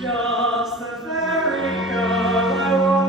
Just the very girl I want.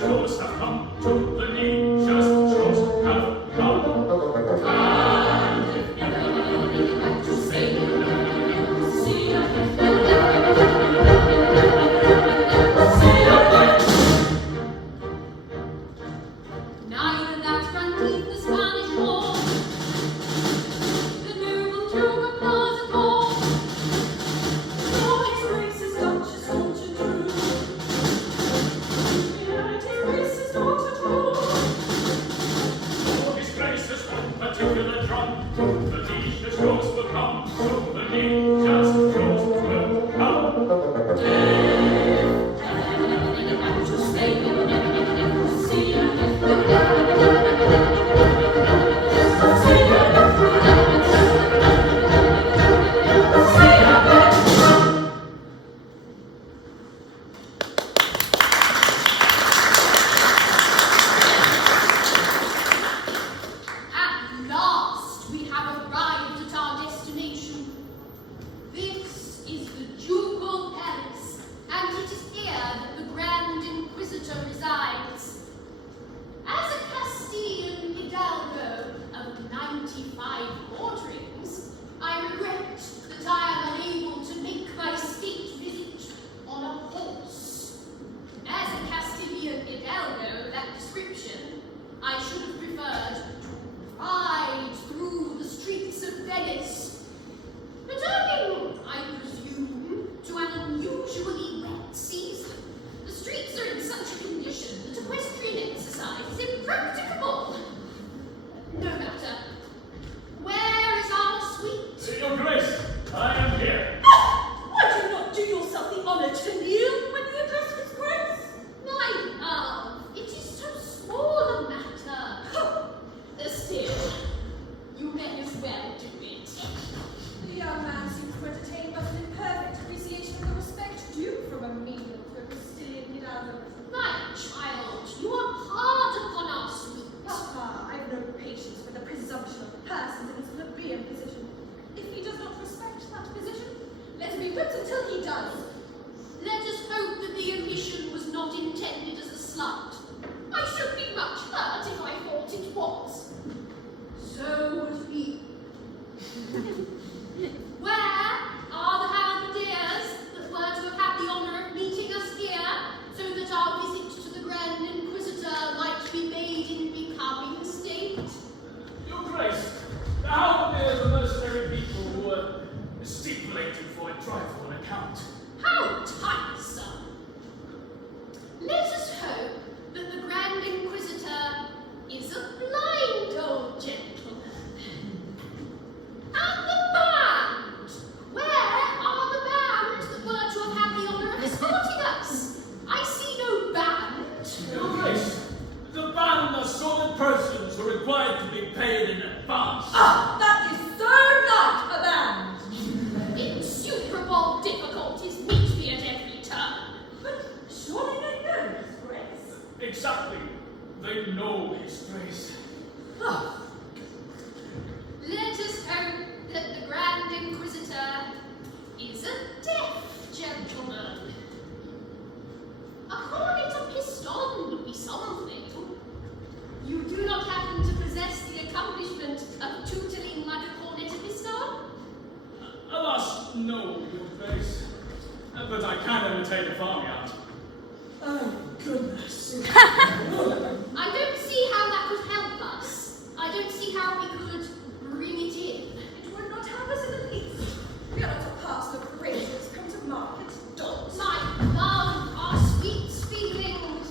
shores have come, to the nature's shores have come. Neither that ran deep the Spanish war, the noble to applause at all, nor his grace's Duchess staunch and true, yet his grace's not at all. For his grace's one particular drum, to the nature's shores will come, to the nature's shores will come. At last we have arrived at our destination. This is the Ducal Palace, and it is here that the Grand Inquisitor resides. As a Castilian hidalgo of 95 quarterings, I regret that I am unable to make my state visit on a horse. As a Castilian hidalgo of that description, I should have preferred to ride through the streets of Venice, returning, I presume, to an unusually wet season. The streets are in such a condition that equestrian exercise is impracticable. No matter. Where is our suite? Your Grace, I am here. Why do you not do yourself the honour to kneel when you address his grace? My love, it is so small a matter. Still, you may as well do it. The young man seems to entertain but an imperfect appreciation of the respect due from a menial to a Castilian hidalgo. My child, you are hard upon our suite. Papa, I've no patience with the presumption of persons in his plebeian position. If he does not respect that position, let him be whipped until he does. Let us hope that the omission was not intended as a slight. I should be much hurt if I thought it was. So would he. Where are the halberdiers that were to have had the honour of meeting us here, so that our visit to the Grand Inquisitor might be made in becoming state? Your Grace, how dare the mercenary people who were stipulated for a trifle on account? How tiresome! Let us hope that the Grand Inquisitor is a blind old gentleman. And the band! Where are the bands that were to have had the honour of escorting us? I see no band. Your Grace, the band are solid persons who are required to be paid in advance. Ah, that is so not a band! Insuperable difficulties meet me at every turn. But surely they know his grace. Exactly. They know his Grace. Ah, Let us hope that the Grand Inquisitor is a deaf gentleman. A cornet of piston would be something. You do not happen to possess the accomplishment of tootling like a cornet of piston? Alas, no, Your Grace. But I can imitate a farmyard. oh, goodness. I don't see how that could help us. I don't see how we could bring it in. It would not help us in the least. We are not to pass the graces come to market dolls. My love, our sweet feelings.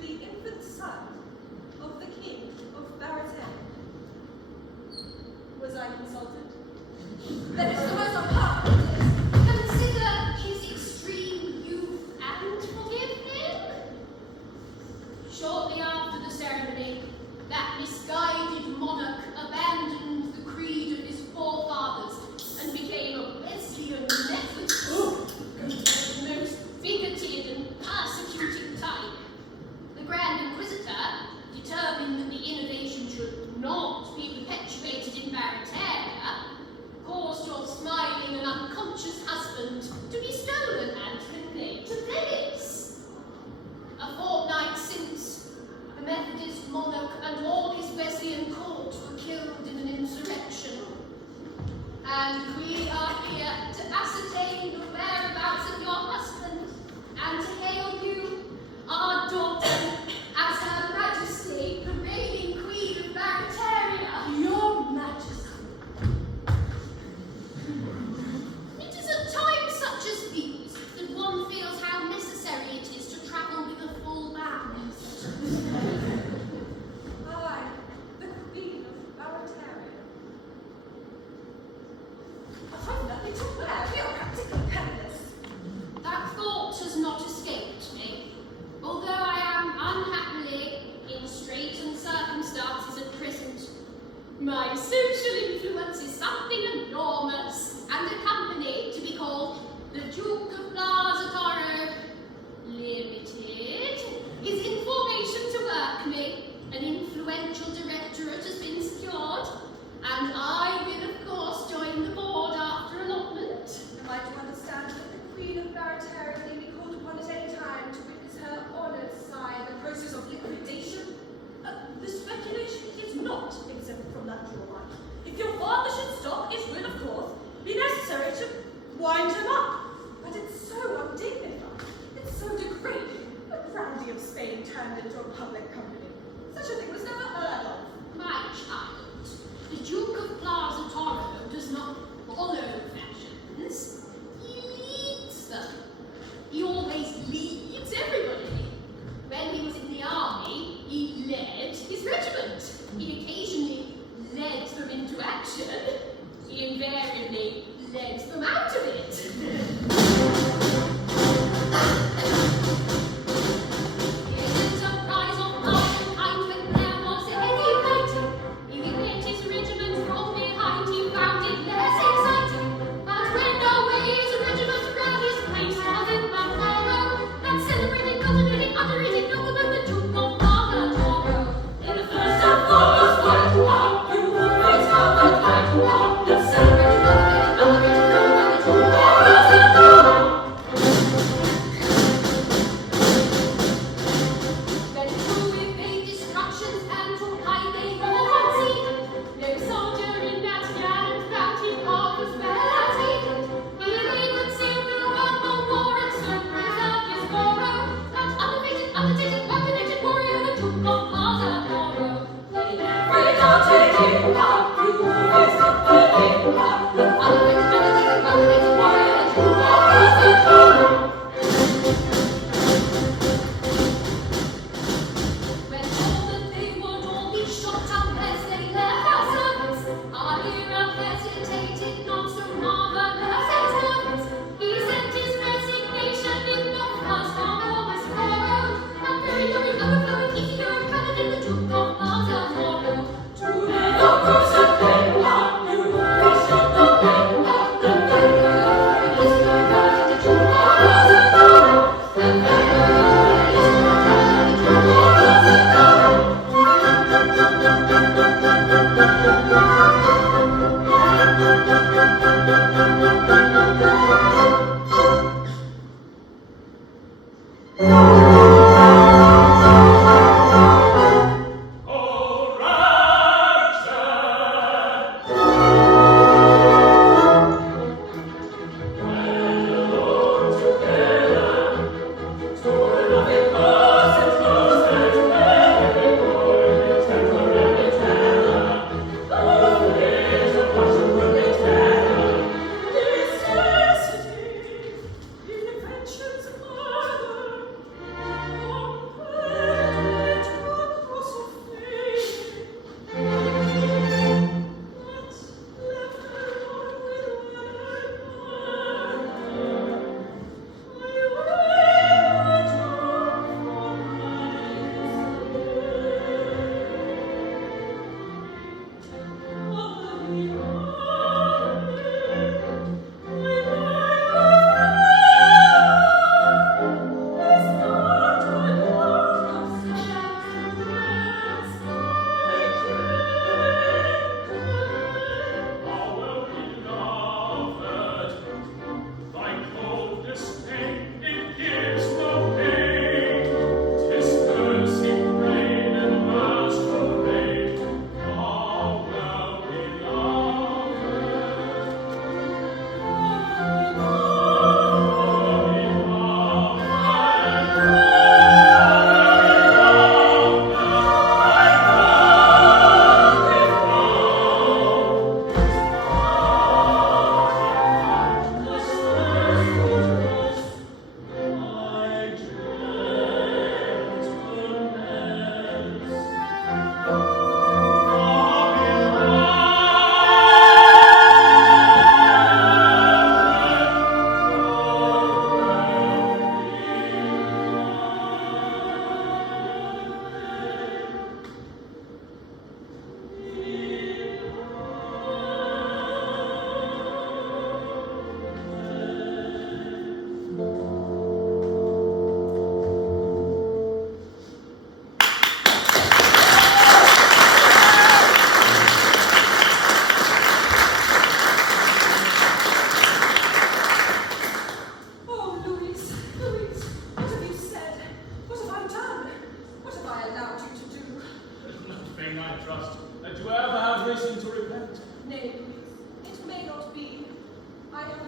the infant son of the King of Baratel. Was I consulted? That is the most apart. Consider his extreme youth and forgive him. Shortly after the ceremony, that misguided monarch abandoned the creed of his forefathers and became a Wesleyan Methodist, the most bigoted and persecuting type. The Grand Inquisitor, determined that the innovation should not be perpetuated in Barataria, caused your smiling and unconscious husband to be stolen and conveyed to Venice. A fortnight since, the Methodist monarch and all his Wesleyan court were killed in an insurrection. And we are here to ascertain the whereabouts of your husband and to hail you, our daughter, as Her Majesty, the reigning Queen of Barataria. Your Majesty. It is at times such as these that one feels how necessary it is to travel with a full band. I, the Queen of Barataria. But I've nothing to wear. We are practically penniless. That thought has not escaped me, although I am unhappily in straitened circumstances at present. My social influence is something enormous, and the company to be called the Duke of Plaza Toro Limited is in formation to work me. An influential directorate has been secured, and I will of course join the board after allotment. Am I to understand that the Queen of Barataria may be called upon at any time to witness her honours sign the process of liquidation? The speculation is not exempt from natural right. If your father should stop, it will, of course, be necessary to wind him up. But it's so undignified. It's so degrading. The brandy of Spain turned into a public company. Such a thing was never heard of. My child, the Duke of Plaza Toro does not follow fashions. He leads them. He always leads everybody. When he was in the army, he led his regiment. He occasionally led them into action. He invariably led them out of it. The enterprise of Iron Kind when there was any fighting. He led his regiment from the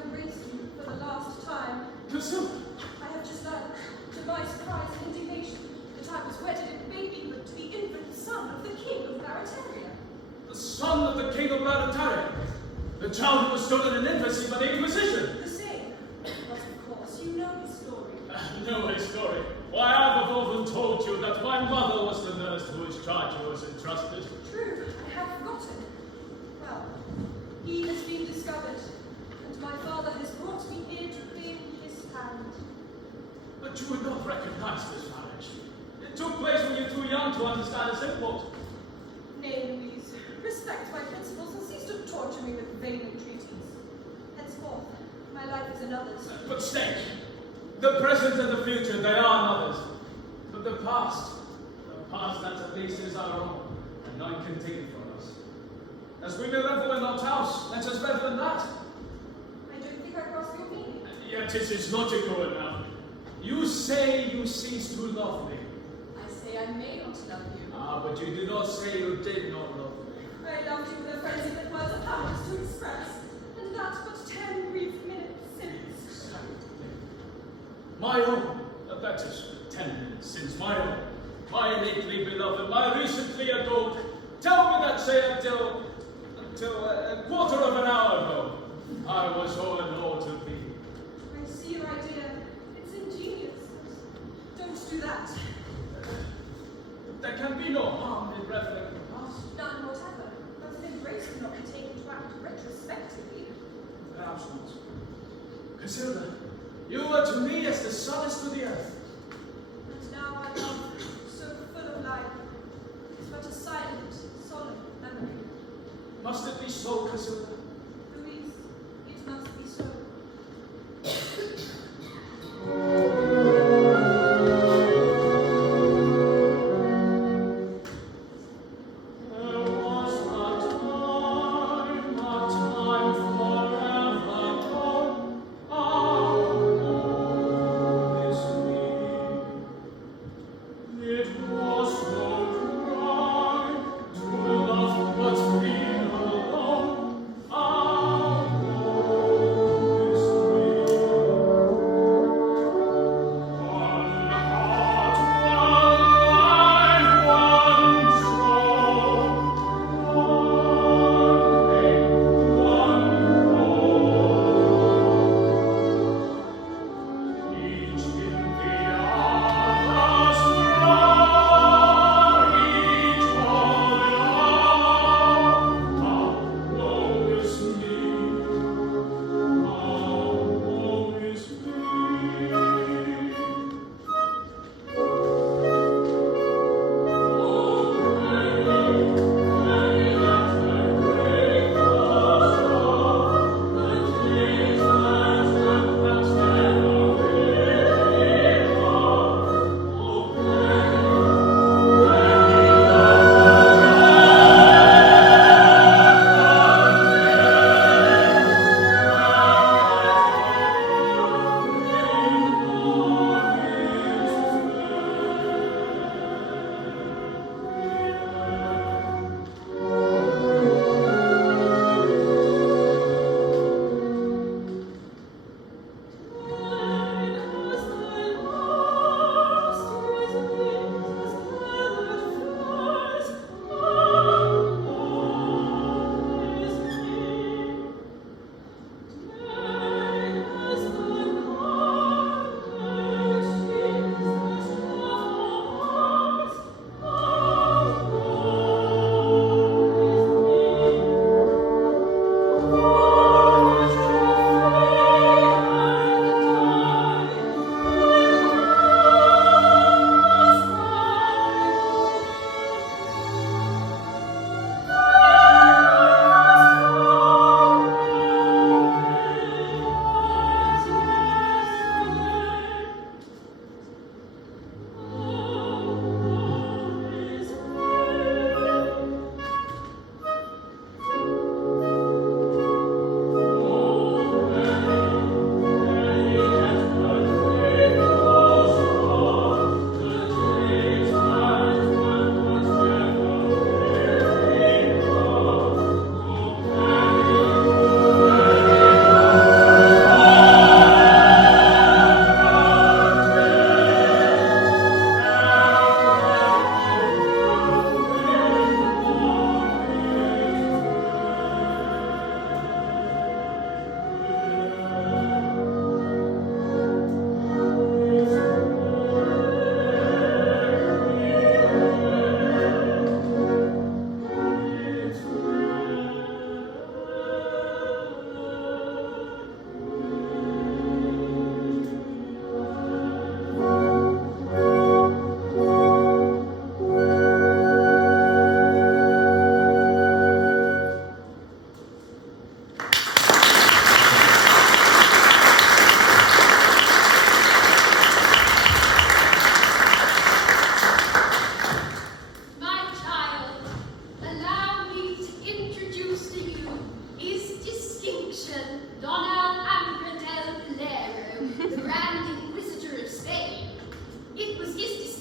embraced you for the last time. Casilda! I have just learned, to my surprise and indignation, that I was wedded in babyhood to the infant son of the king of Barataria. The son of the king of Barataria. The child who was stolen in infancy by the Inquisition. The same. But of course, you know his story. Know his story. Why, I have often told you that my mother was the nurse to whose charge he was entrusted. True, I had forgotten. Well, he has been discovered, and my father has brought me here to claim his hand. But you would not recognize this marriage. It took place when you were too young to understand its import. Nay, Louise, respect my principles and cease to torture me with vain entreaties. Henceforth, my life is another's. But stay. The present and the future, they are another's. But the past that at least is our own, and none can take it from us. As we may revel in our house, let us revel in that. I don't think I grasp your meaning. Yet it is logical enough. You say you cease to love me. I say I may not love you. Ah, but you do not say you did not love me. I loved you with a frenzy that words are powerless to express, and that but 10 brief minutes since. My own, that is 10 minutes since my own, my lately beloved, my recently adored. Tell me that, say, until a quarter of an hour ago, I was all in all to thee. I see your idea. It's ingenious. Don't do that. There can be no harm in reveling in the past. None whatever. But an embrace cannot be taken to act retrospectively. Perhaps not. Casilda, you are to me as the sun is to the earth. And now I love, so full of life, is but a silent, solemn memory. Must it be so, Casilda? Louise, it must be so. This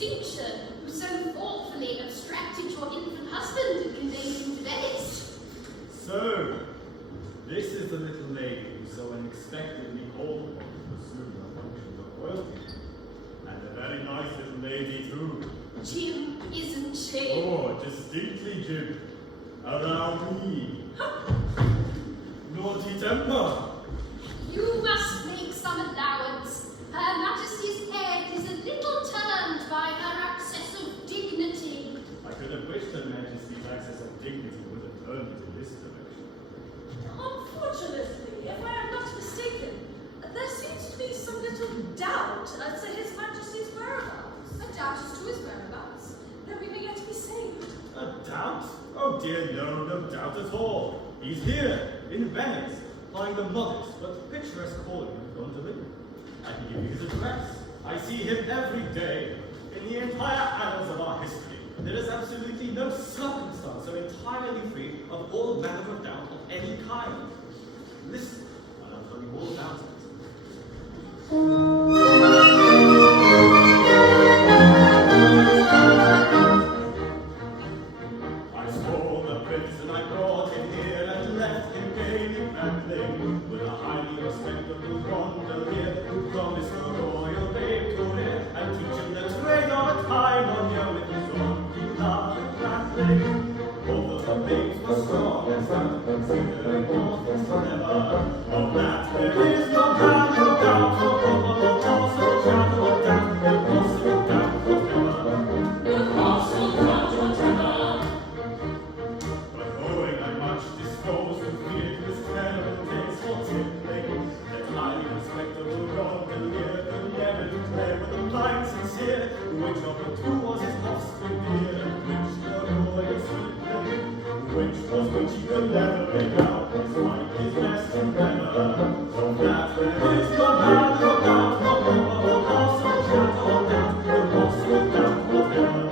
distinction, who so thoughtfully abstracted your infant husband and conveyed him to Venice. So, this is the little lady who so unexpectedly called upon to assume the functions of royalty. And a very nice little lady too. Jim, isn't she? Oh, distinctly Jim. Around me. Naughty temper. You must make some allowance. Her Majesty's head is a little turned by her access of dignity. I could have wished Her Majesty's access of dignity would have turned in this direction. Unfortunately, if I am not mistaken, there seems to be some little doubt as to His Majesty's whereabouts. A doubt as to his whereabouts? Then we may yet be saved. A doubt? Oh dear, no doubt at all. He's here, in Venice, plying the modest but picturesque calling of gondolier. I can give you his address. I see him every day. In the entire annals of our history, there is absolutely no circumstance so entirely free of all manner of doubt of any kind. Listen, and I'll tell you all about it. I saw the prince and I brought him here and left him gaily prattling with a highly respectable gondolier who promised the royal babe to rear and teach him the trade of a time on year with his own love and prattling. Although the babes were strong and sound, considered mortals clever, of that there is no doubt, no probable cause or shadow of doubt, impossible doubt whatever. Impossible doubt whatever. But owing I'm much disposed to fear his terrible taste for tippling, that highly respectable gondolier could never declare with a mind sincere which of the two was his offspring dear, and which the royal sweetling, which was which he could never make out, despite his best endeavor. Of that there is no doubt, no probable cause or shadow of doubt, impossible doubt whatever.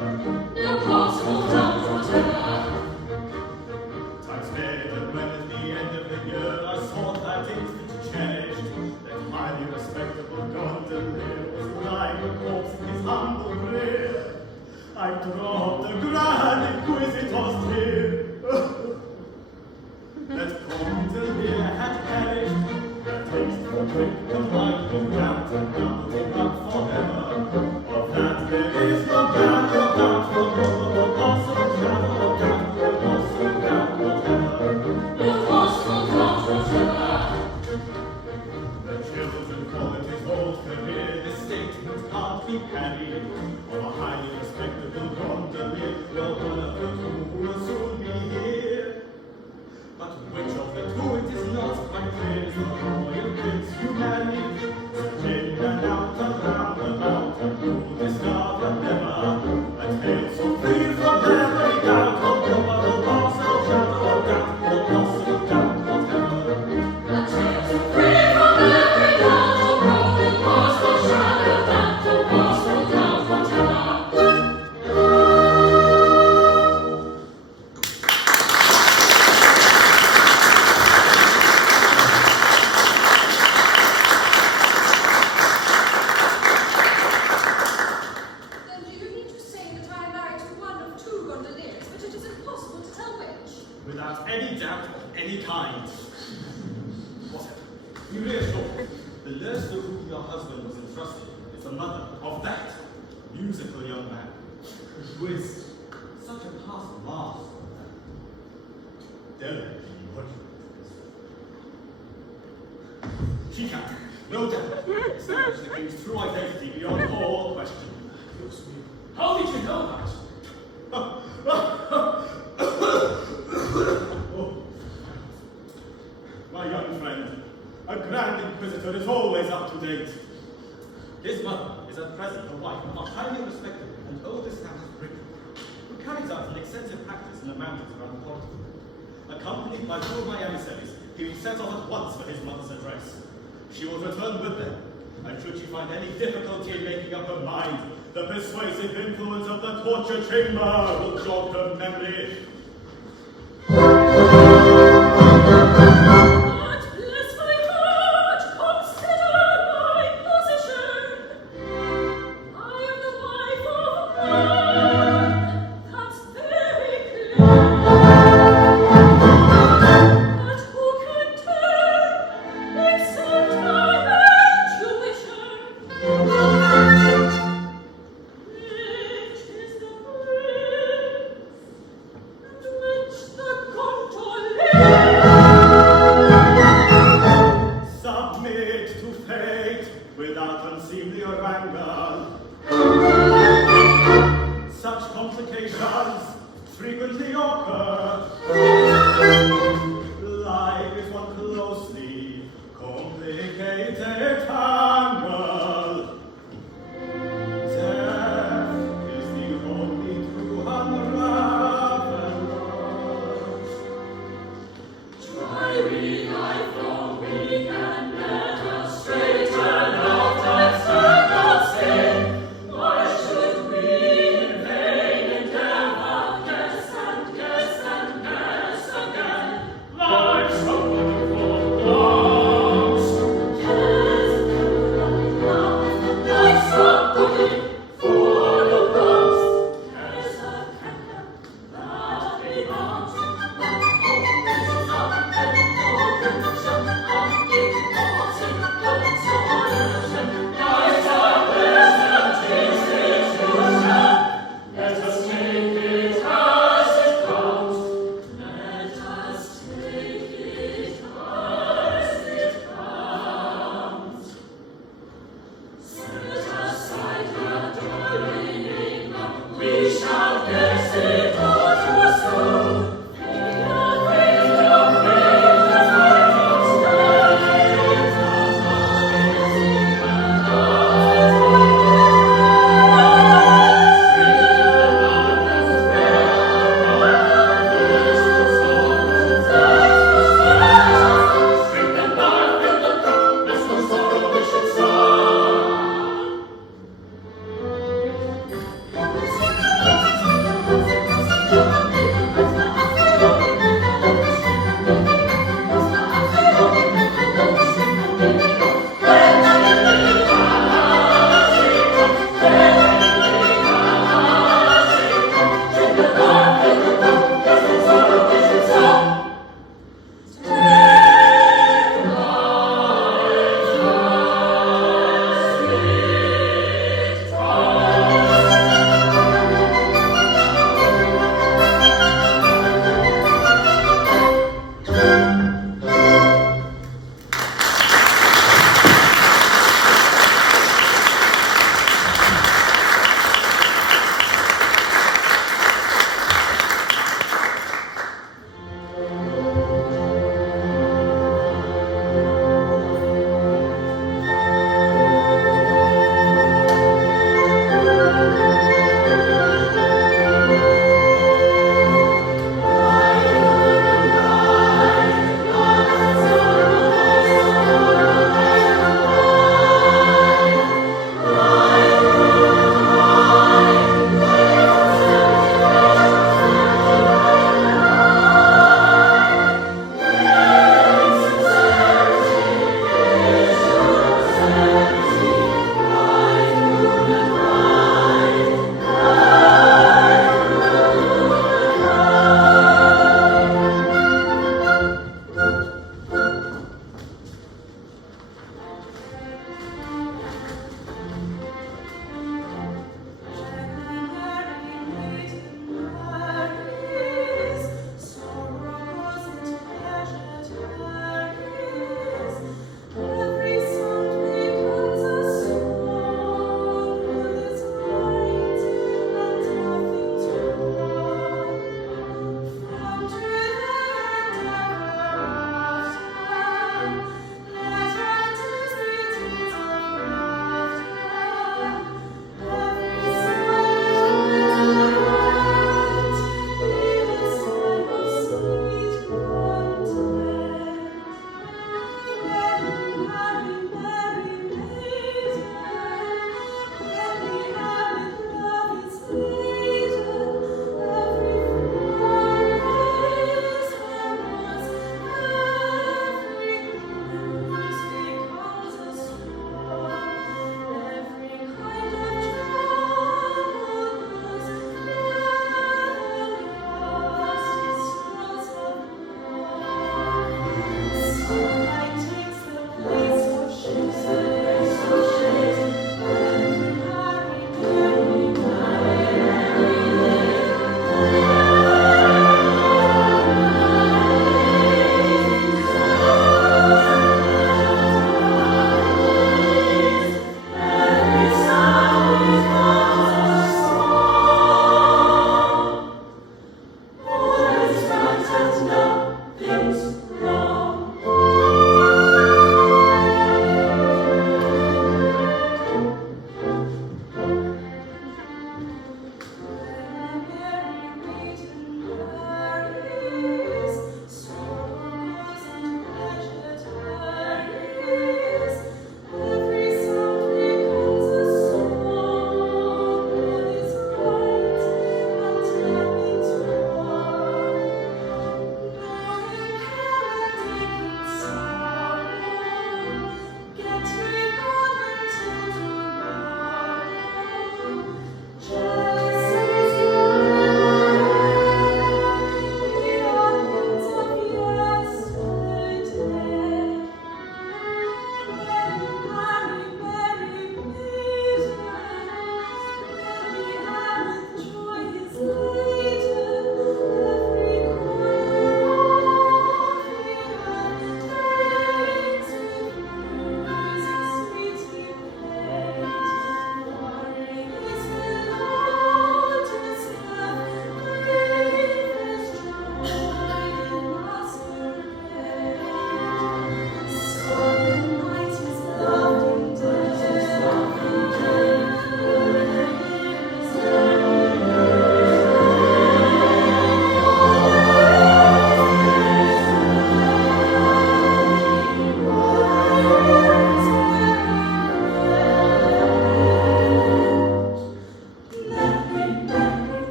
Impossible doubt whatever. Time sped, and when at the end of the year I saw that instant cherished, that highly respectable gondolier was lying a corpse in his humble grave, I dropped a grand inquisitor's tear. That gondolier had perished, that taste for drink combined with doubt and doubled up forever. Of that there is no doubt, no doubt, no probable cause or shadow of doubt, impossible doubt whatever. Impossible doubt whatever. The children call it his whole career, this statement can't be parried. Of a highly respectable gondolier, well, one of the two will soon be here. But which of the two it is not quite clear is the royal prince you married. So in and out and round about, and you'll discover never a tale so free from every doubt, or probable cause or shadow of doubt, or possible doubt whatever. A tale so free from every doubt, or probable cause or shadow of doubt, or possible doubt whatever. Then do you mean to say that I am married to one of two gondoliers, but it is impossible to tell which? Without any doubt of any kind. Whatever. Be reassured. The nurse to whom your husband was entrusted is the mother of that musical young man, who is such a past master of that delicately emotional business. She can, no doubt, establish the king's true identity beyond all question. How did you know that? Oh. My young friend, a grand inquisitor is always up to date. His mother is at present the wife of a highly respected and old-established Briton, who carries out an extensive practice in the mountains around Portugal. Accompanied by two of my emissaries, he will set off at once for his mother's address. She will return with them, and should she find any difficulty in making up her mind, the persuasive influence of the torture chamber will jog her memory. But bless my heart, consider my position. I am the wife of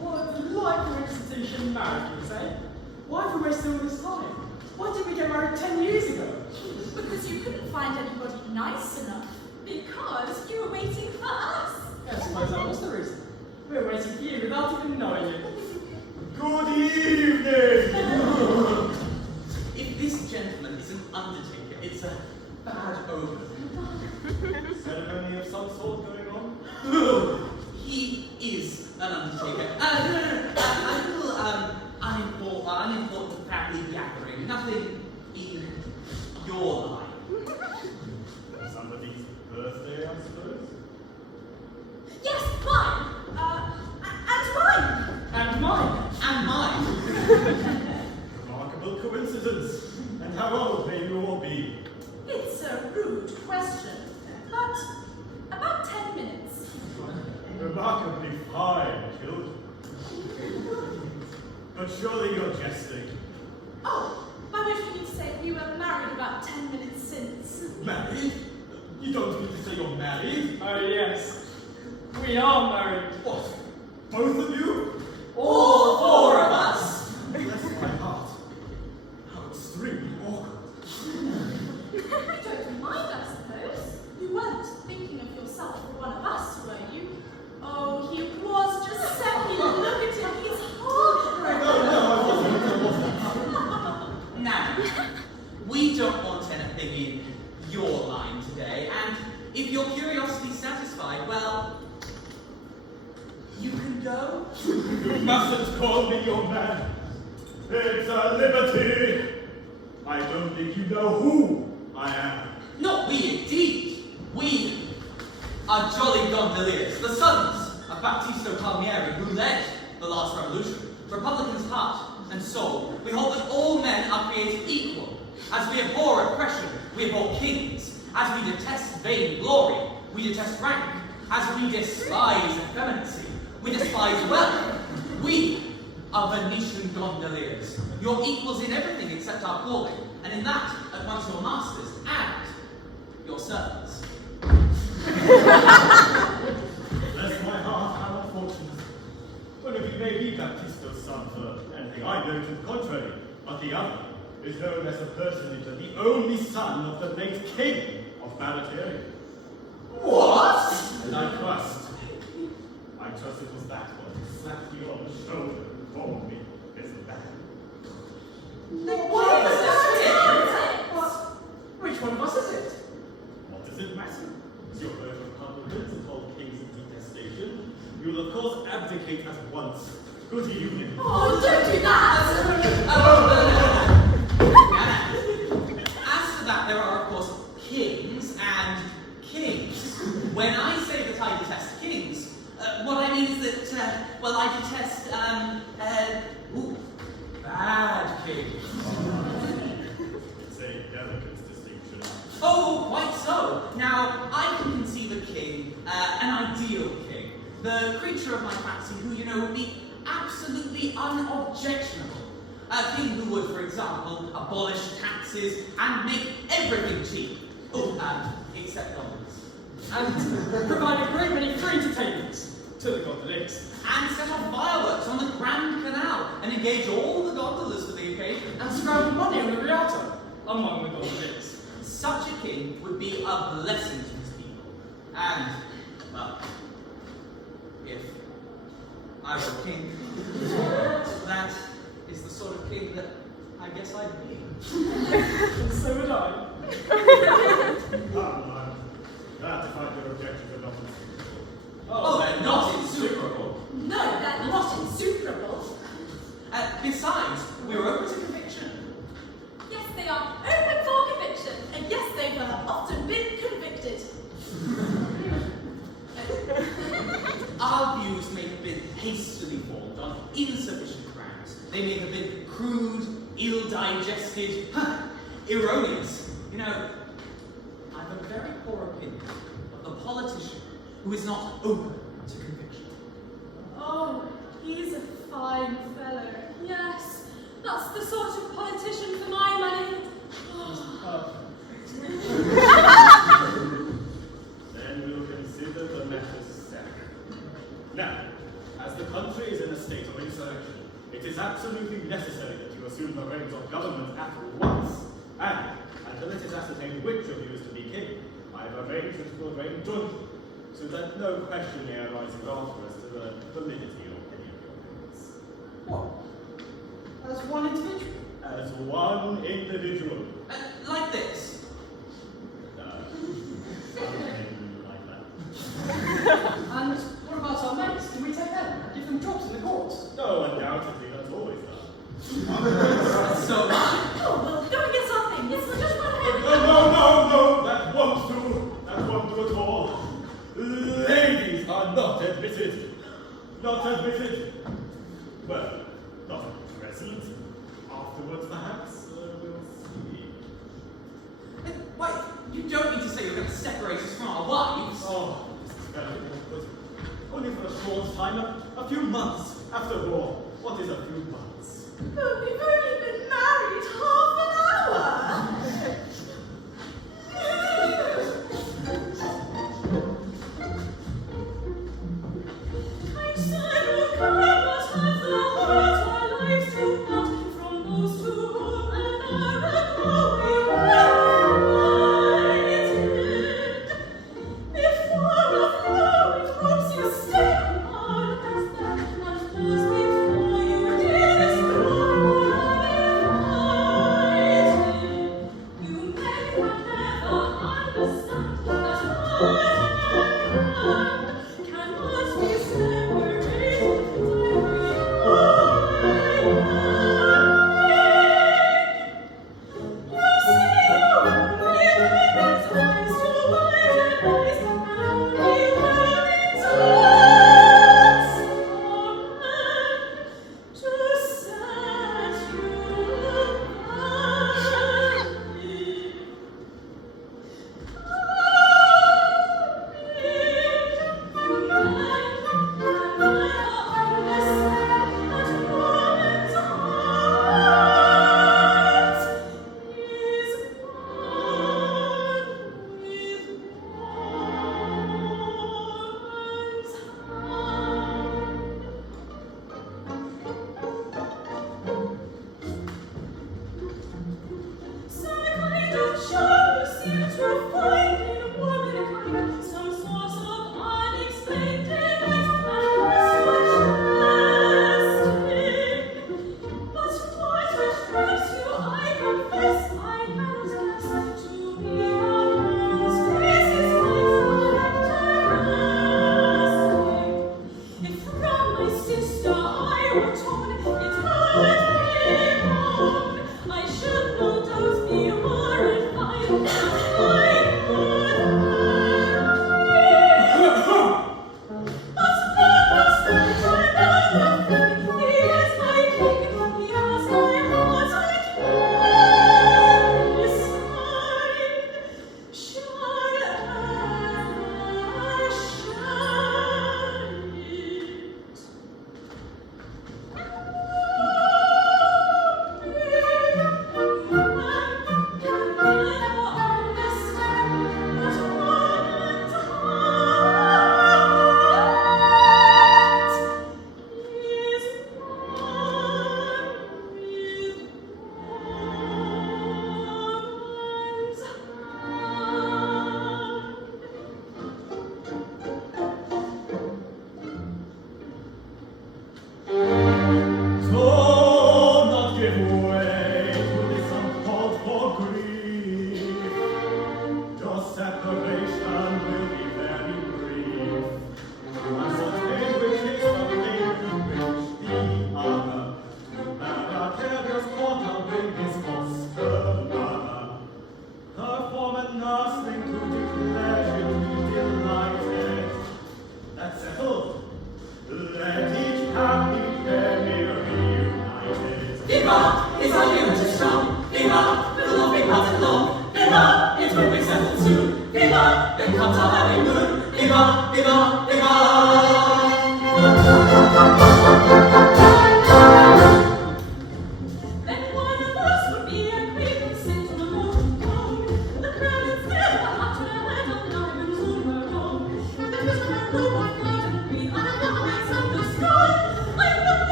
What a delightful institution marriage is, eh? Why have we wasted all this time? Why didn't we get married 10 years ago? Because you couldn't find anybody nice enough. Because you were waiting for us. I suppose that was the reason. We were waiting for you without even knowing it. Good evening! If this gentleman is an undertaker, it's a bad omen. Ceremony of some sort going on? He is an undertaker. A little unimportant family gathering. Nothing in your line. Somebody's birthday, I suppose? Yes, mine. And mine. And mine. And mine. Remarkable coincidence. And how old may you all be? It's a rude question, but about 10 minutes. Remarkably fine, children. But surely you're jesting. Oh, by which you mean to say we were married about 10 minutes since. Married? You don't mean to say you're married? Oh, yes. We are married. What? Both of you? All four of us. Bless my heart. How extremely awkward. You don't mind, I suppose. You weren't thinking of yourself for one of us, were you? Oh, he was just saying, look at him, he's heartbroken. Now, we don't want anything in your line today, and if your curiosity's satisfied, well, you can go. You mustn't call me your man. It's a liberty. I don't think you know who I am. Not we indeed. We are Jolly Gondoliers, the sons of Baptista Palmieri, who led the last revolution. Republicans' heart and soul. We hold that all men are created equal. As we abhor oppression, we abhor kings. As we detest vain glory, we detest rank. As we despise effeminacy, we despise wealth. We are Venetian gondoliers, your equals in everything except our calling, and in that, at once your masters and your servants. Bless my heart, how unfortunate. One of you may be Baptisto's son for anything I know to the contrary, but the other is no less a personage than the only son of the late king of Barataria. What? And I trust it was that one who slapped you on the shoulder and called me as a man. What was that? Which one of us is it? What does it matter? You're both of compliments and hold kings in detestation. You'll of course abdicate at once. Good evening. Oh, don't do that! As to that, there are, of course, kings and kings. When I say that I detest kings, what I mean is that, well, I detest, bad kings. It's a delicate distinction. Oh, quite so. Now, I can conceive a king, an ideal king, the creature of my fancy who, you know, would be absolutely unobjectionable. A king who would, for example, abolish taxes and make everything cheap. Oh, except gondoliers. And provide a great many free entertainments to the gondoliers. And set off fireworks on the Grand Canal and engage all the gondolas for the occasion. And scramble money on the Rialto among the gondoliers. Such a king would be a blessing to his people. And, well, if I were a king, that is the sort of king that I guess I'd be. So would I. I'm glad to find your objections are not Oh, they're not insuperable. No, they're not insuperable. Besides, we're open to conviction. Yes, they are open for conviction, and yes, they have often been convicted. Our views may have been hastily formed on insufficient grounds. They may have been crude, ill-digested, erroneous. You know, I have a very poor opinion of the politician who is not open to conviction. Oh, he's a fine fellow. Yes, that's the sort of politician for my money. Oh. Then we'll consider the matter settled. Now, as the country country is in a state of insurrection. It is absolutely necessary that you assume the reins of government at once. And, until it is ascertained which of you is to be king, I have arranged that it will reign jointly, so that no question may arise hereafter as to the validity of any of your opinions. What? As one individual? As one individual. Like this. Something like that. And what about our mates? Can we take them and give them jobs in the court? No, undoubtedly, that's always done. So, Oh, well, go and get something. It's just one head. No, that won't do. That won't do at all. Ladies are not admitted. Not admitted. Well, not at present. Afterwards, perhaps, we'll see. wait, you don't mean to say you're going to separate us from our wives? Oh, it's very awkward. Only for a short time, a few months. After all, what is a few months? But we've only been married half an hour. I said we'll come, but have the heart our lives to part from those to whom an hour ago we were united. Before of you it hopes you stay on as that, and as before you did destroy fighting. You may never understand that heart cannot be separated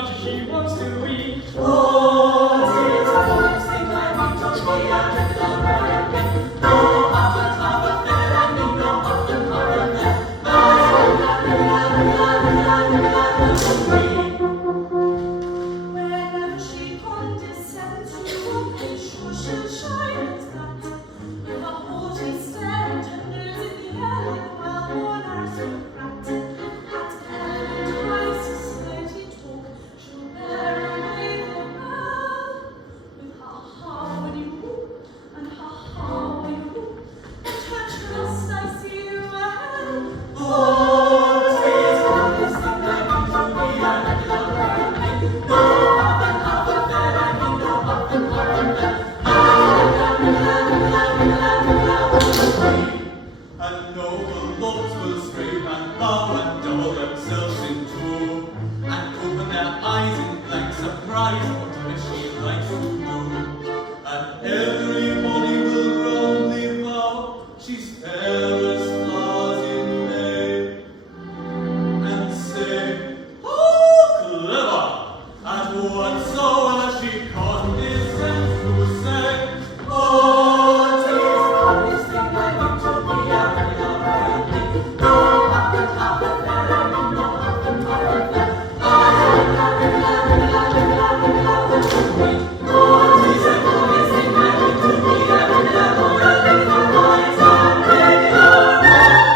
much as she wants to eat. Oh, tis a fine thing I mean to be a little royal. No other half of there, I mean no other half of there. Whenever she condescends to walk, sure she'll shine its gut. With a haughty stare and her nose in the air like a well-worn aristocrat. At any high society talk, she'll bear away the bell. With ha-ha when you whoop, and ha-ha when you whoop. At her trust I see you well. Oh, tis a fine thing I mean to be a little royal. No other half of there, I mean no other half of there. And noble lords will scrape and bow and double themselves in two, and open their eyes in blank surprise at whatever she likes to do. And everybody will roundly vow she's fair as stars in May, and say, "Oh, clever!" And whatsoever she condescends to say, "Oh, 'tis the funniest thing I mean to be a regular royalty." No other half of there, I mean no other half of there. Oh, 'tis the funniest thing I mean to be a regular royalty. No eyes are regular royalty.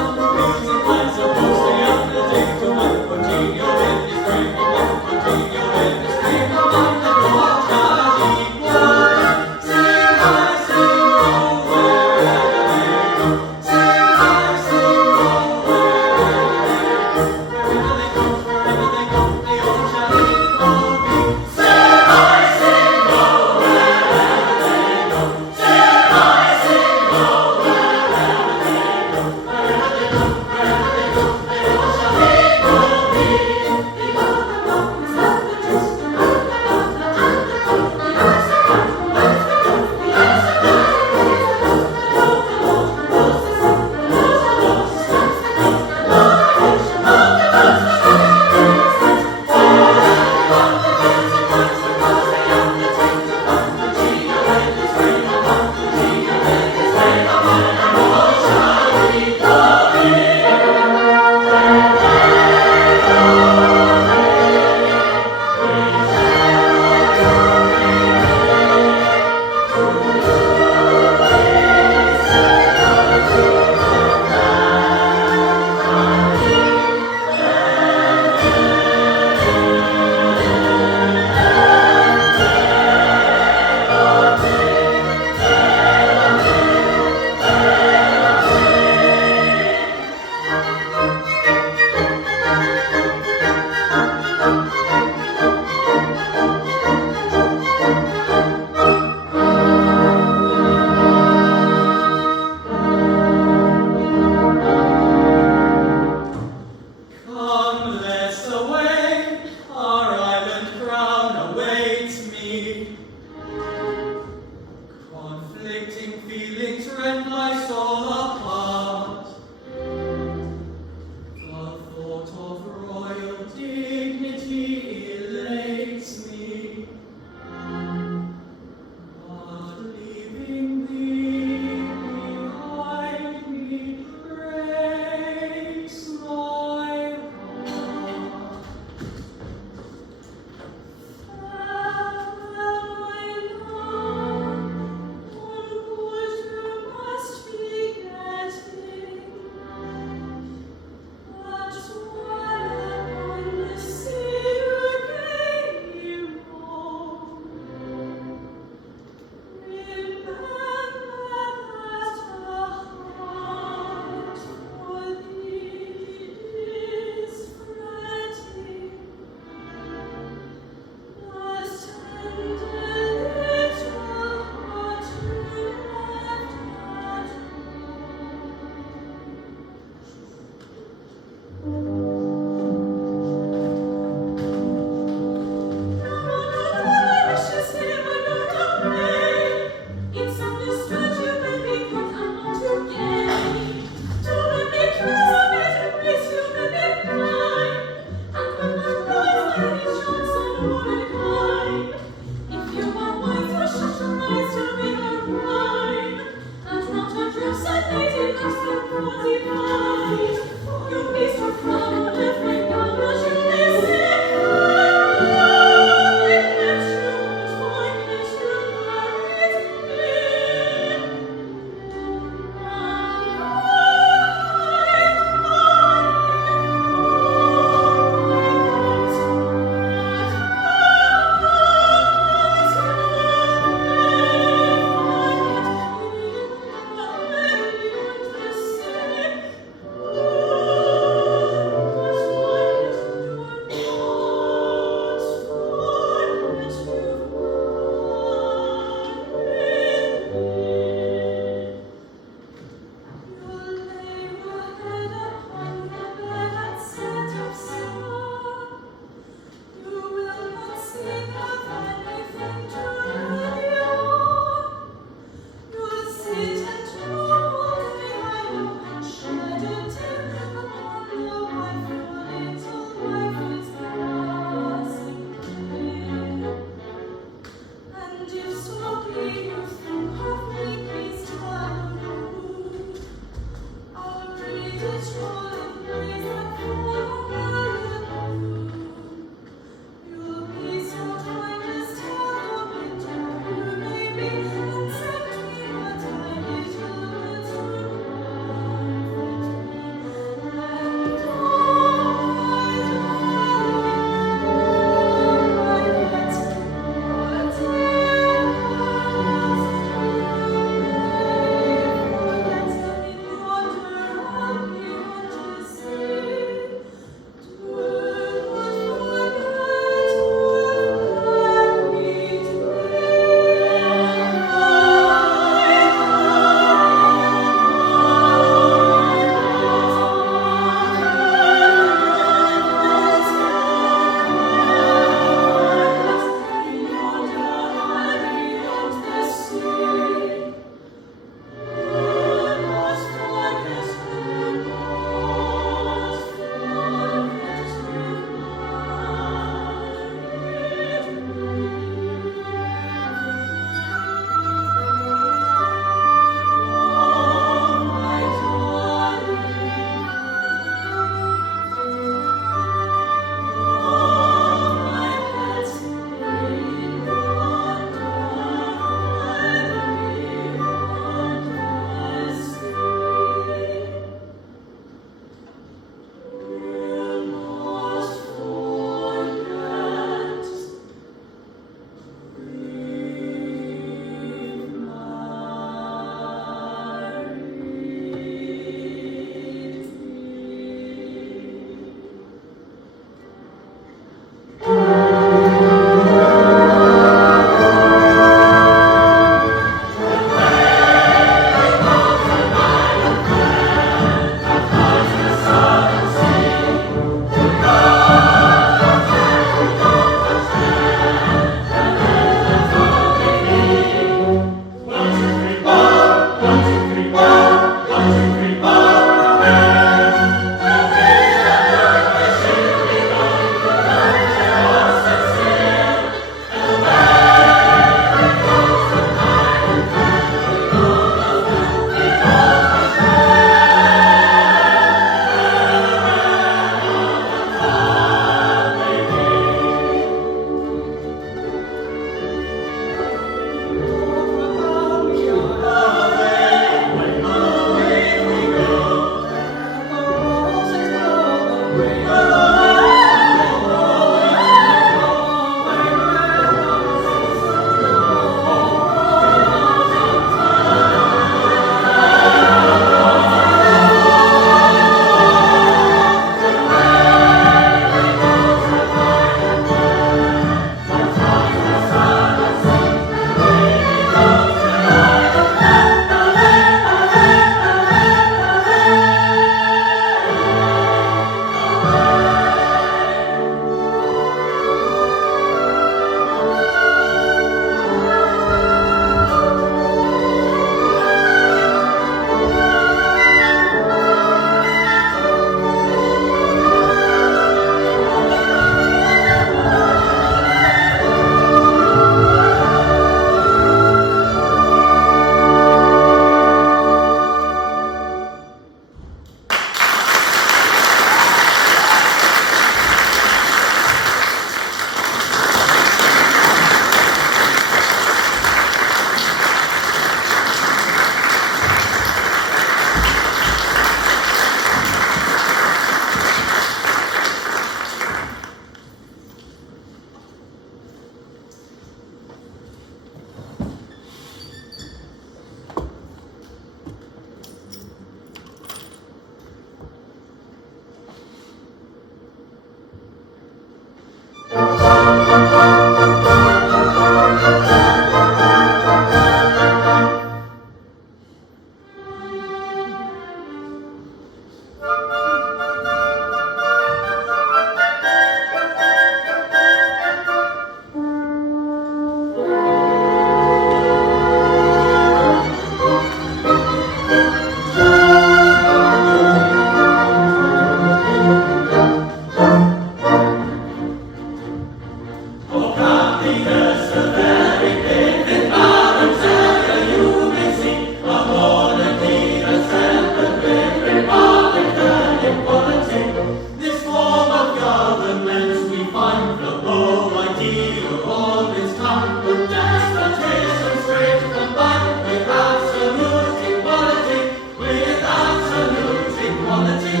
This form of government we find the whole idea of its kind. Despotism straight combined with absolute equality, with absolute equality.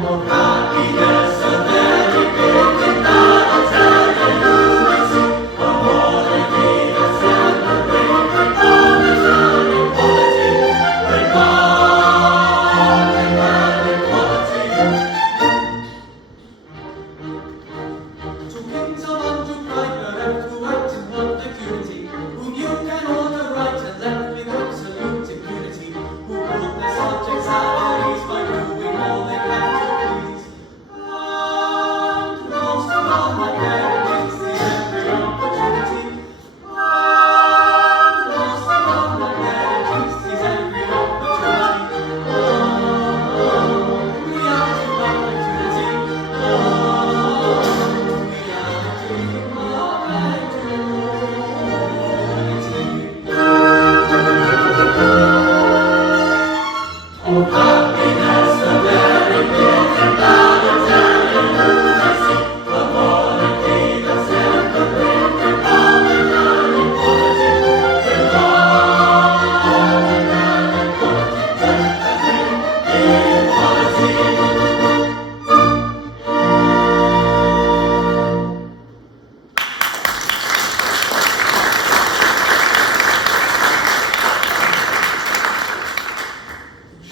Of happiness a very big thing that I'll tell you may see. A monarchy that's celebrating Republican equality, Republican equality. To kings of undue pride, bereft who act in public unity, whom you can order right and left with absolute impunity, who put their subjects at their ease by doing all they can to please. And most of all, my marriage is every opportunity. And most of all, my marriage is every opportunity. Oh, we are to opportunity. Oh, we are to opportunity. Of happiness a very big thing that I'll tell you may see. A monarchy that's celebrating Republican equality,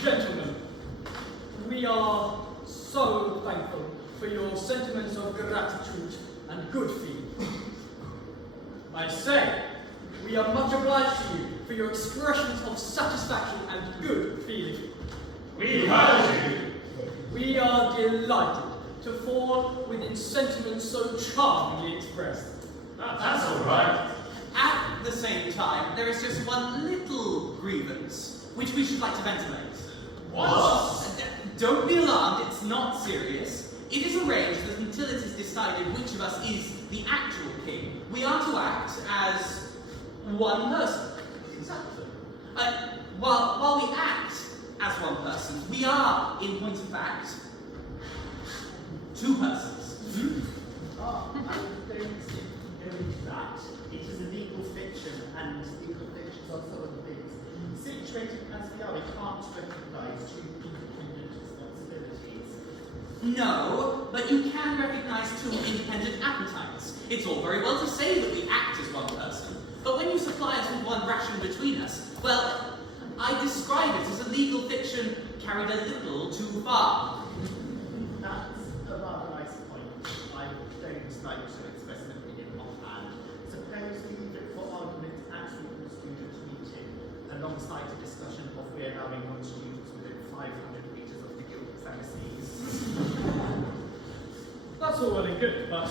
Gentlemen, we are so thankful for your sentiments of gratitude and good feeling. I say, we are much obliged to you for your expressions of satisfaction and good feeling. We heard you. We are delighted to fall within sentiments so charmingly expressed. That's all right. At the same time, there is just one little grievance which we should like to ventilate. What? Don't be alarmed, it's not serious. It is arranged that until it is decided which of us is the actual king, we are to act as one person. Exactly. While we act as one person, we are, in point of fact, two persons. I don't think knowing that it is a legal fiction, and legal fictions are some of the things. Situated as we are, we can't recognise two independent responsibilities. No, but you can recognize two independent appetites. It's all very well to say that we act as one person, but when you supply us with one ration between us, well, I describe it as a legal fiction carried a little too far. That's a rather nice point. I don't like to express an opinion offhand. Suppose we leave it for argument at the student meeting, alongside a discussion of we allowing non-students within 500 metres of the guild premises. That's all well and good, but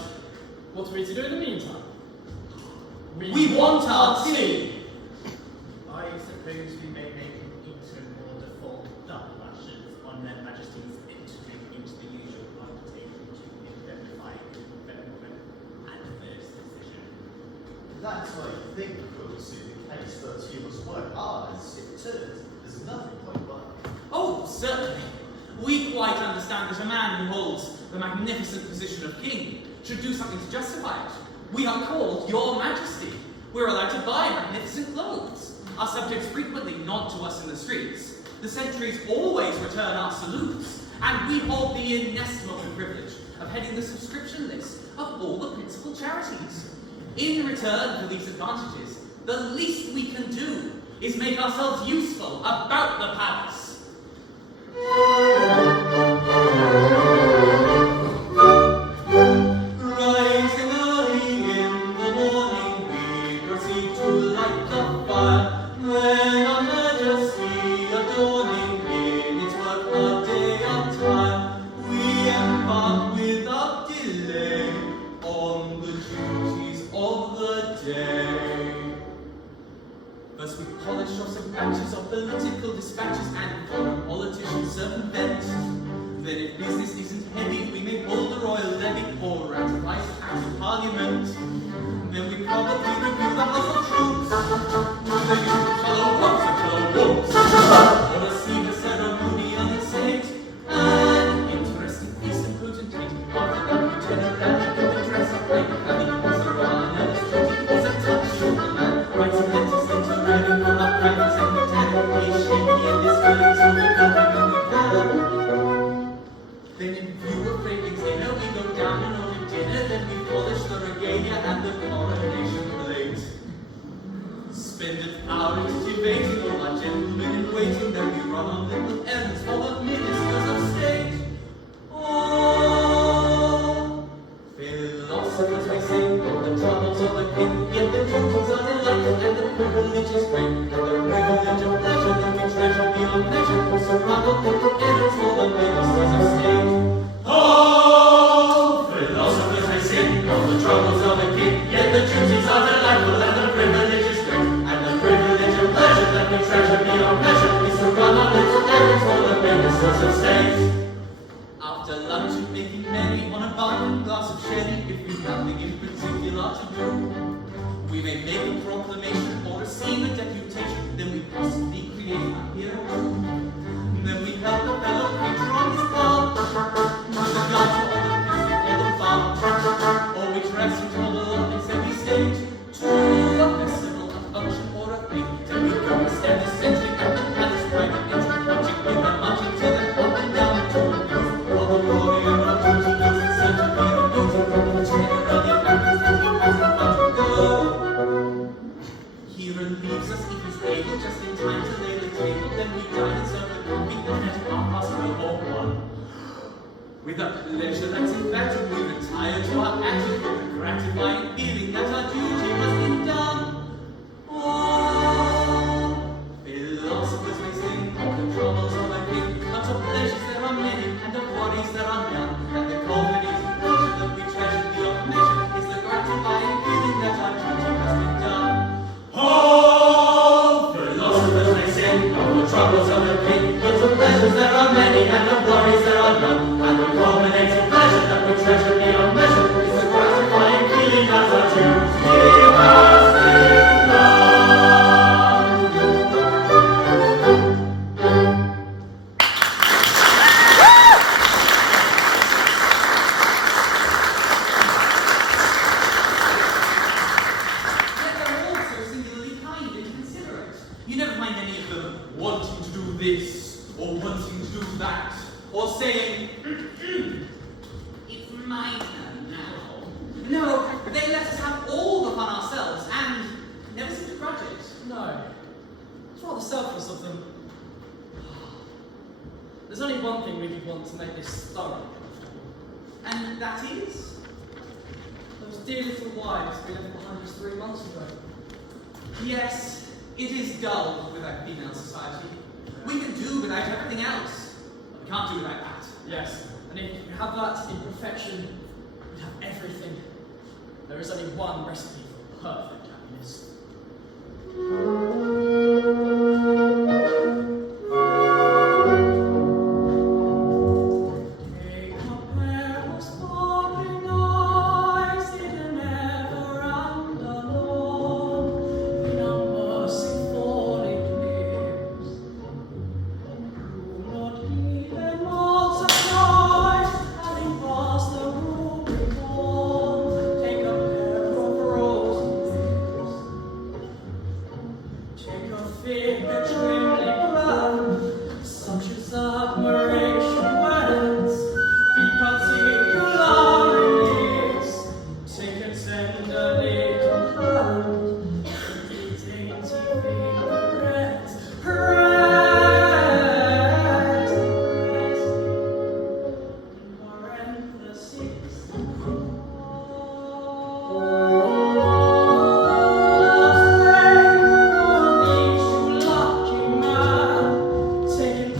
what are we to do in the meantime? We want our tea! I suppose we may make an interim order for double rations on their Majesty's entering into the usual undertaking to indemnify in the event of an adverse decision. That's what you think, Crooks, in the case that you must work hard, as it turns, there's nothing quite work. Oh, certainly. We quite understand that a man who holds the magnificent position of king should do something to justify it. We are called Your Majesty. We're allowed to buy magnificent clothes. Our subjects frequently nod to us in the streets. The sentries always return our salutes. And we hold the inestimable privilege of heading the subscription list of all the principal charities. In return for these advantages, the least we can do is make ourselves useful about the palace. Rising early in the morning, we proceed to light the fire. When our Majesty adorning in its work a day of time, we embark without delay on the duties of the day. First we polish off some batches of political dispatches and foreign politicians circumvent. Then if business isn't heavy, we may hold a royal levy or ratify some act of parliament. Parliament. Then we probably review the House of Troops. The usual fellow wants a fellow wants. Or receive a ceremonial estate. An interesting piece of potentate. After that, Lieutenant Randy got the dress up like Fanny was a royal illustrator. He was a touchy old man. Writes letters into writing on our private secretary. He's shaky and discouraged, so we got him when we can. Then in view of Franklin's dinner, we go down and order dinner. Then we polish the regalia and the coronation plate. Spend an hour debating all our gentlemen in waiting. Then we run on little errands for the ministers of state. Oh, philosophers may sing all the troubles of the king, yet the duties are delightful and the privilege is great. And the privilege of pleasure that we treasure beyond measure. So run on little errands for the ministers of state. Oh, philosophers may sing all the troubles of the king, yet the duties are delightful and the privilege is great. And the privilege of pleasure that we treasure beyond measure is to run on little errands for the ministers of state. After lunch, making merry on a bargain glass of sherry, if we've nothing in particular to do, we may make a proclamation or receive a deputation, then we possibly create a hero. Then we help a fellow creature on his farm, to the guns or the pistol or the farm, or we dress and all the lovelies every stage, to a festival, a function, or a thing, then we go and stand a sentry at the palace private inn, watching with a marching to the up and down to the roof, while the warrior on duty goes in search of beer and booty, which generally happens that he has the fun to go. He relieves us if he's able, just in time to lay the table, then we dine and serve the coffee, and at 1:30 with a pleasure that's infected, we retire to our attic with a gratifying feeling that our duty has been done. Oh, philosophers may sing of the troubles of a king, but of pleasures there are many, and of worries there are none. And the culminating pleasure that we treasure beyond measure is the gratifying feeling that our duty has been done. Oh, philosophers may sing of the troubles of a king, but of pleasures there are many, and of worries there are none. And the culminating pleasure that we treasure beyond measure is the gratifying feeling that our duty has been Yet they're all so singularly kind and considerate. You never find any of them wanting to do this, or wanting to do that, or saying, it's my turn now. No, they let us have all the fun ourselves, and never seem to grudge it. No, it's rather selfless of them. There's only one thing we could want to make this thoroughly comfortable. And that is? Those dear little wives we left behind us 3 months ago. Yes, it is dull without female society. We can do without everything else, but we can't do without that. Yes, and if you have that in perfection, you have everything. There is only one recipe for perfect happiness. Take a pair of sparkling eyes in an ever and alone, in a mercy falling lips. Do not heed them all surprise, having passed the room before. Take a pair of rosy lips. Take a figure trimly crowned, such as admiration weds. Be particular in this. Take a tender little hand, with dainty fingerets. Press, in parentheses. Take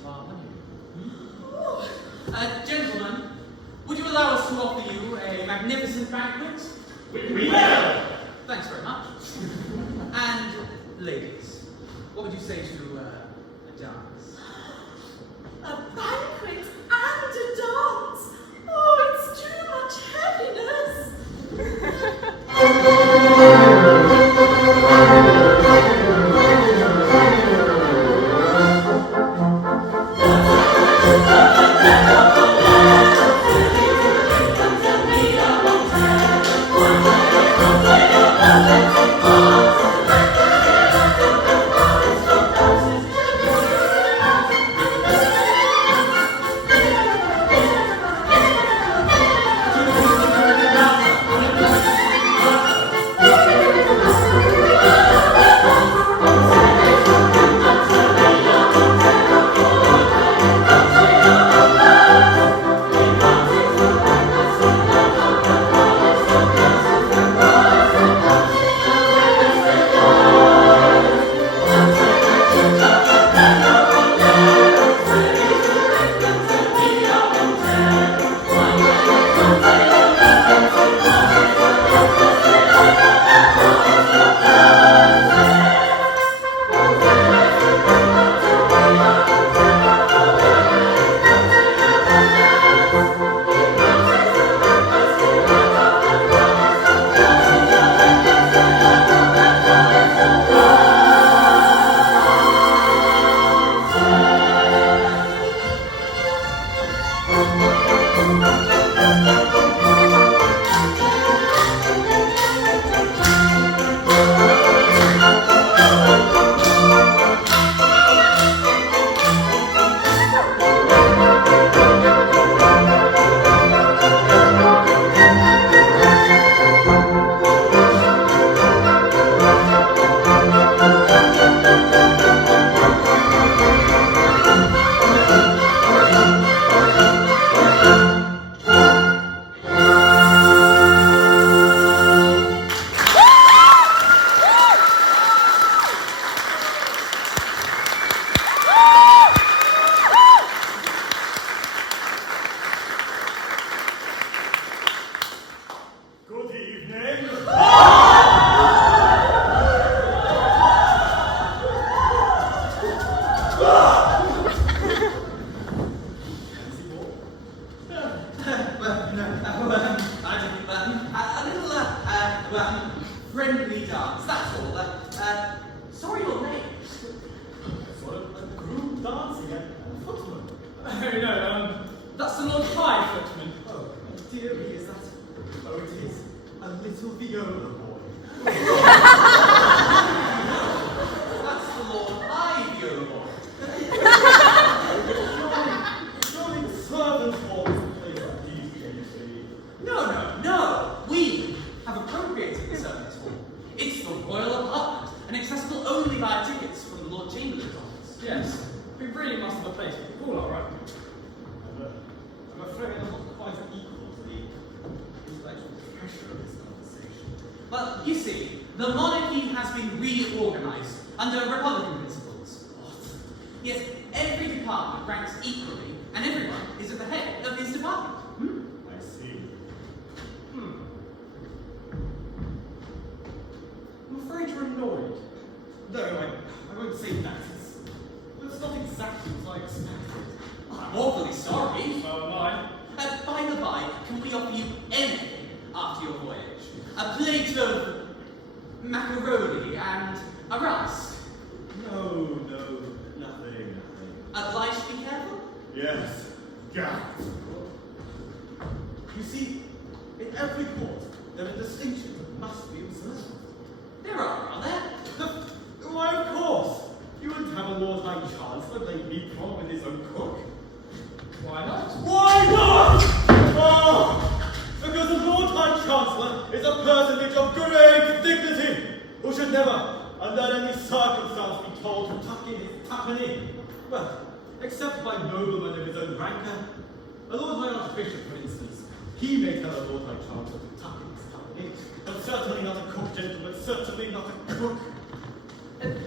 of our honeymoon. Gentlemen, would you allow us to offer you a magnificent banquet? We will! Thanks very much. And ladies, what would you say to a dance? A banquet and a dance. Oh, it's too much Good evening. A little friendly dance, that's all. Sorry your name. Sort of a group dancing at footman. Oh, no, that's the Lord High Footman. Oh, dear me, is that? Oh, it is. A little viola boy. That's the Lord High Viola Boy. Surely the servants' hall is the place that these things be. No. We have appropriated the servants' hall. It's the royal apartment and accessible only via tickets from the Lord Chamberlain's office. Yes, we really must have a place for the all right. I'm afraid I'm not quite equal to the intellectual pressure of this conversation. Well, you see, the monarchy has been reorganized under Republican principles. Yes, every department ranks equally, and everyone is at the head of his department. I see. I'm afraid you're annoyed. No, I won't say that. It's not exactly what I expected. I'm awfully sorry. So am I. By the by, can we offer you anything after your voyage? A plate of macaroni and a rusk. No, nothing. Obliged to be careful? Yes, Gareth. You see, in every port, there are distinctions that must be observed. There are there? Why, of course. You wouldn't have a Lord High Chancellor make meat from with his own cook. Why not? Why not? Oh, because the Lord High Chancellor is a personage of great dignity, who should never, under any circumstance, be told to tuck in his tuppeny. Well, except by noblemen of his own rank. A Lord High Archbishop, for instance, he may tell a Lord High Chancellor to tuck in his tuppeny, but certainly not a cook, gentlemen, certainly not a cook.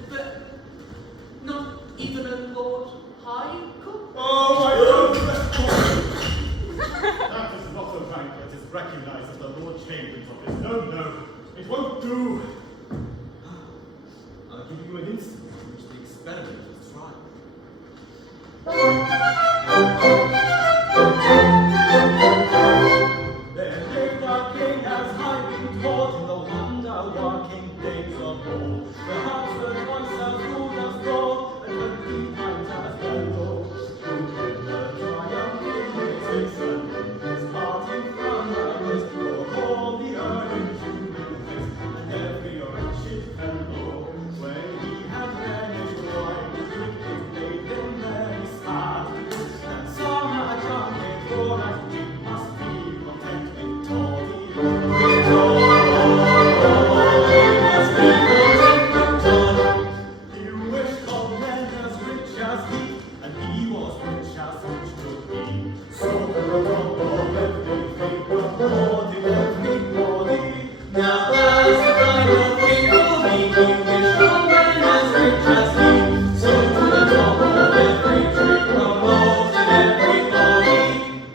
But not even a Lord High Cook? do? I'll give you an instance in which the experiment was tried. There lived a king, as I've been taught, in the wonder-working days of old. Perhaps the twice as good as gold, and 20 times as well. Who did the triumphing season, his party from others, for all the earning jubilees, and every wretched fellow, when he had vanished, why his wicked made him very sad. And some had done it for as he must be content with tawdry. With he wished all men as rich as he, and he was rich as rich could be. So all everything, but everybody. Now that's the kind of thing for me. He wished all men as rich as he. So to the top of every tree promoted everybody.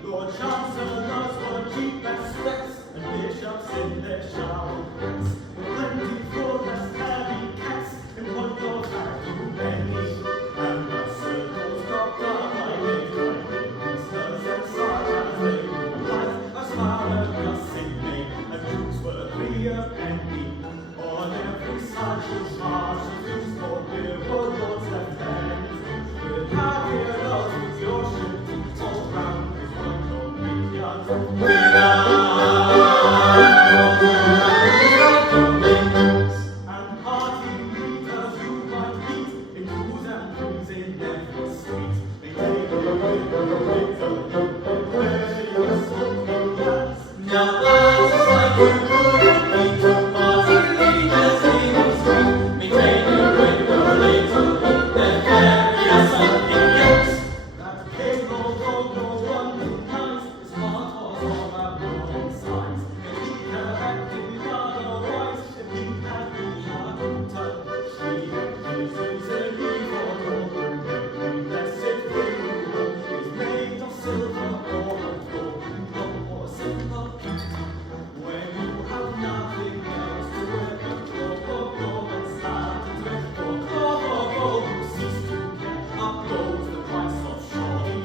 Lord Chancellors were cheap as specs, and bishops in their shower hats. Plentiful as heavy cats, in point of fact too many. Ambassadors got divided by ministers and such as they would like. As far as nothing made, and dukes were 3 a penny. On every side was marshals, dukes for beer, lords lieutenants. With happy adults with your shit, all round with one of millions. And party leaders you might meet in twos and threes in every street. They take you with various opinions. Now that's the sight you couldn't be. Party leaders in the street, maintaining with the little bit their various opinions. That came although no one denies his heart was all abnormal size. If he had acted otherwise, if he had been hard to touch, he is easily foretold. Every blessed thing is made of silver or of gold, or silver. When you have nothing else to wear, go and start to dress. For gold, you cease to care. Up goes the price of shoddy.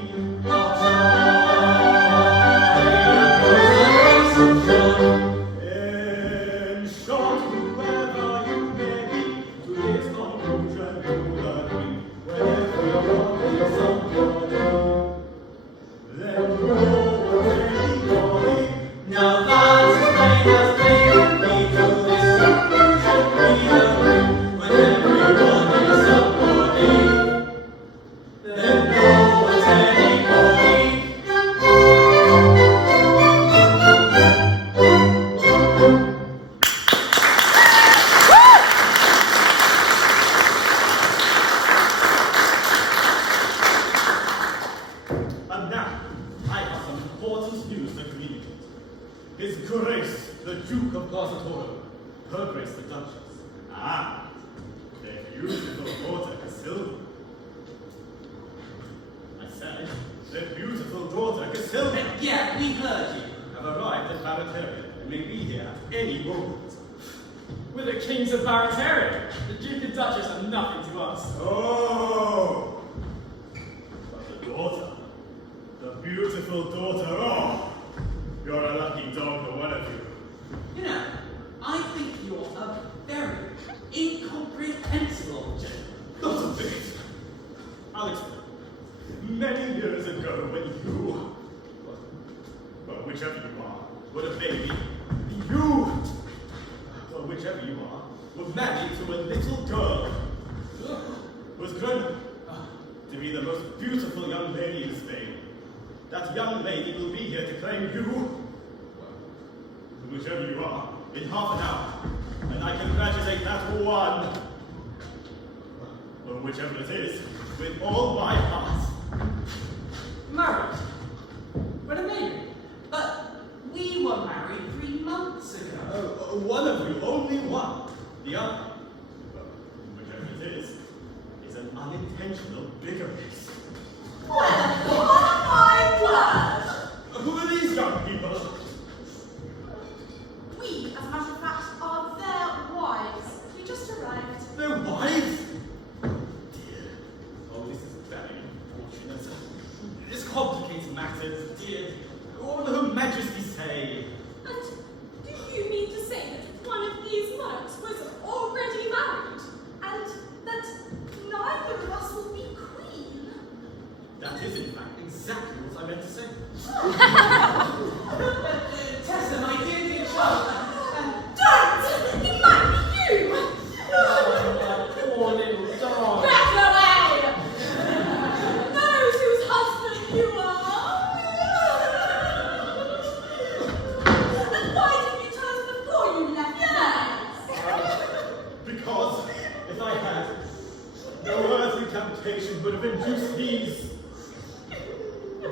In short, whoever you may be, to this conclusion you'll agree. When everyone is somebody, then no one's anybody. Now that's as plain as plain can be. To this conclusion we agree. When everyone is somebody, then no one's anybody. And now, I have some important news to communicate. His Grace, the Duke of Placatoro, Her Grace the Duchess, their beautiful daughter Casilda. I said, their beautiful daughter Casilda Yeah, we heard you. have arrived at Barataria and may be here at any moment. We're the kings of Barataria. The Duke and Duchess are nothing to us. Oh! But the daughter, the beautiful daughter, oh! You're a lucky dog, the one of you. You know, I think you're a very incomprehensible gentleman. Not a bit. I'll explain. Many years ago, when you, well, whichever you are, were a baby, you, well, whichever you are, were married to a little girl who was grown up to be the most beautiful young lady in Spain. That young lady will be here to claim you, well, whichever you are, in half an hour. And I congratulate that one, or whichever it is, with all my heart. Married? What a baby. But we were married 3 months ago. One of you, only one. The other, well, whichever it is an unintentional bigamy. Well, on my word! Who are these young people? We, as a matter of fact, are their Tessa, my dear child. Don't! It might be you! Oh, poor little dog. Back away! Knows whose husband you are. And why didn't you tell us before you left? Because if I had, no earthly temptation would have induced these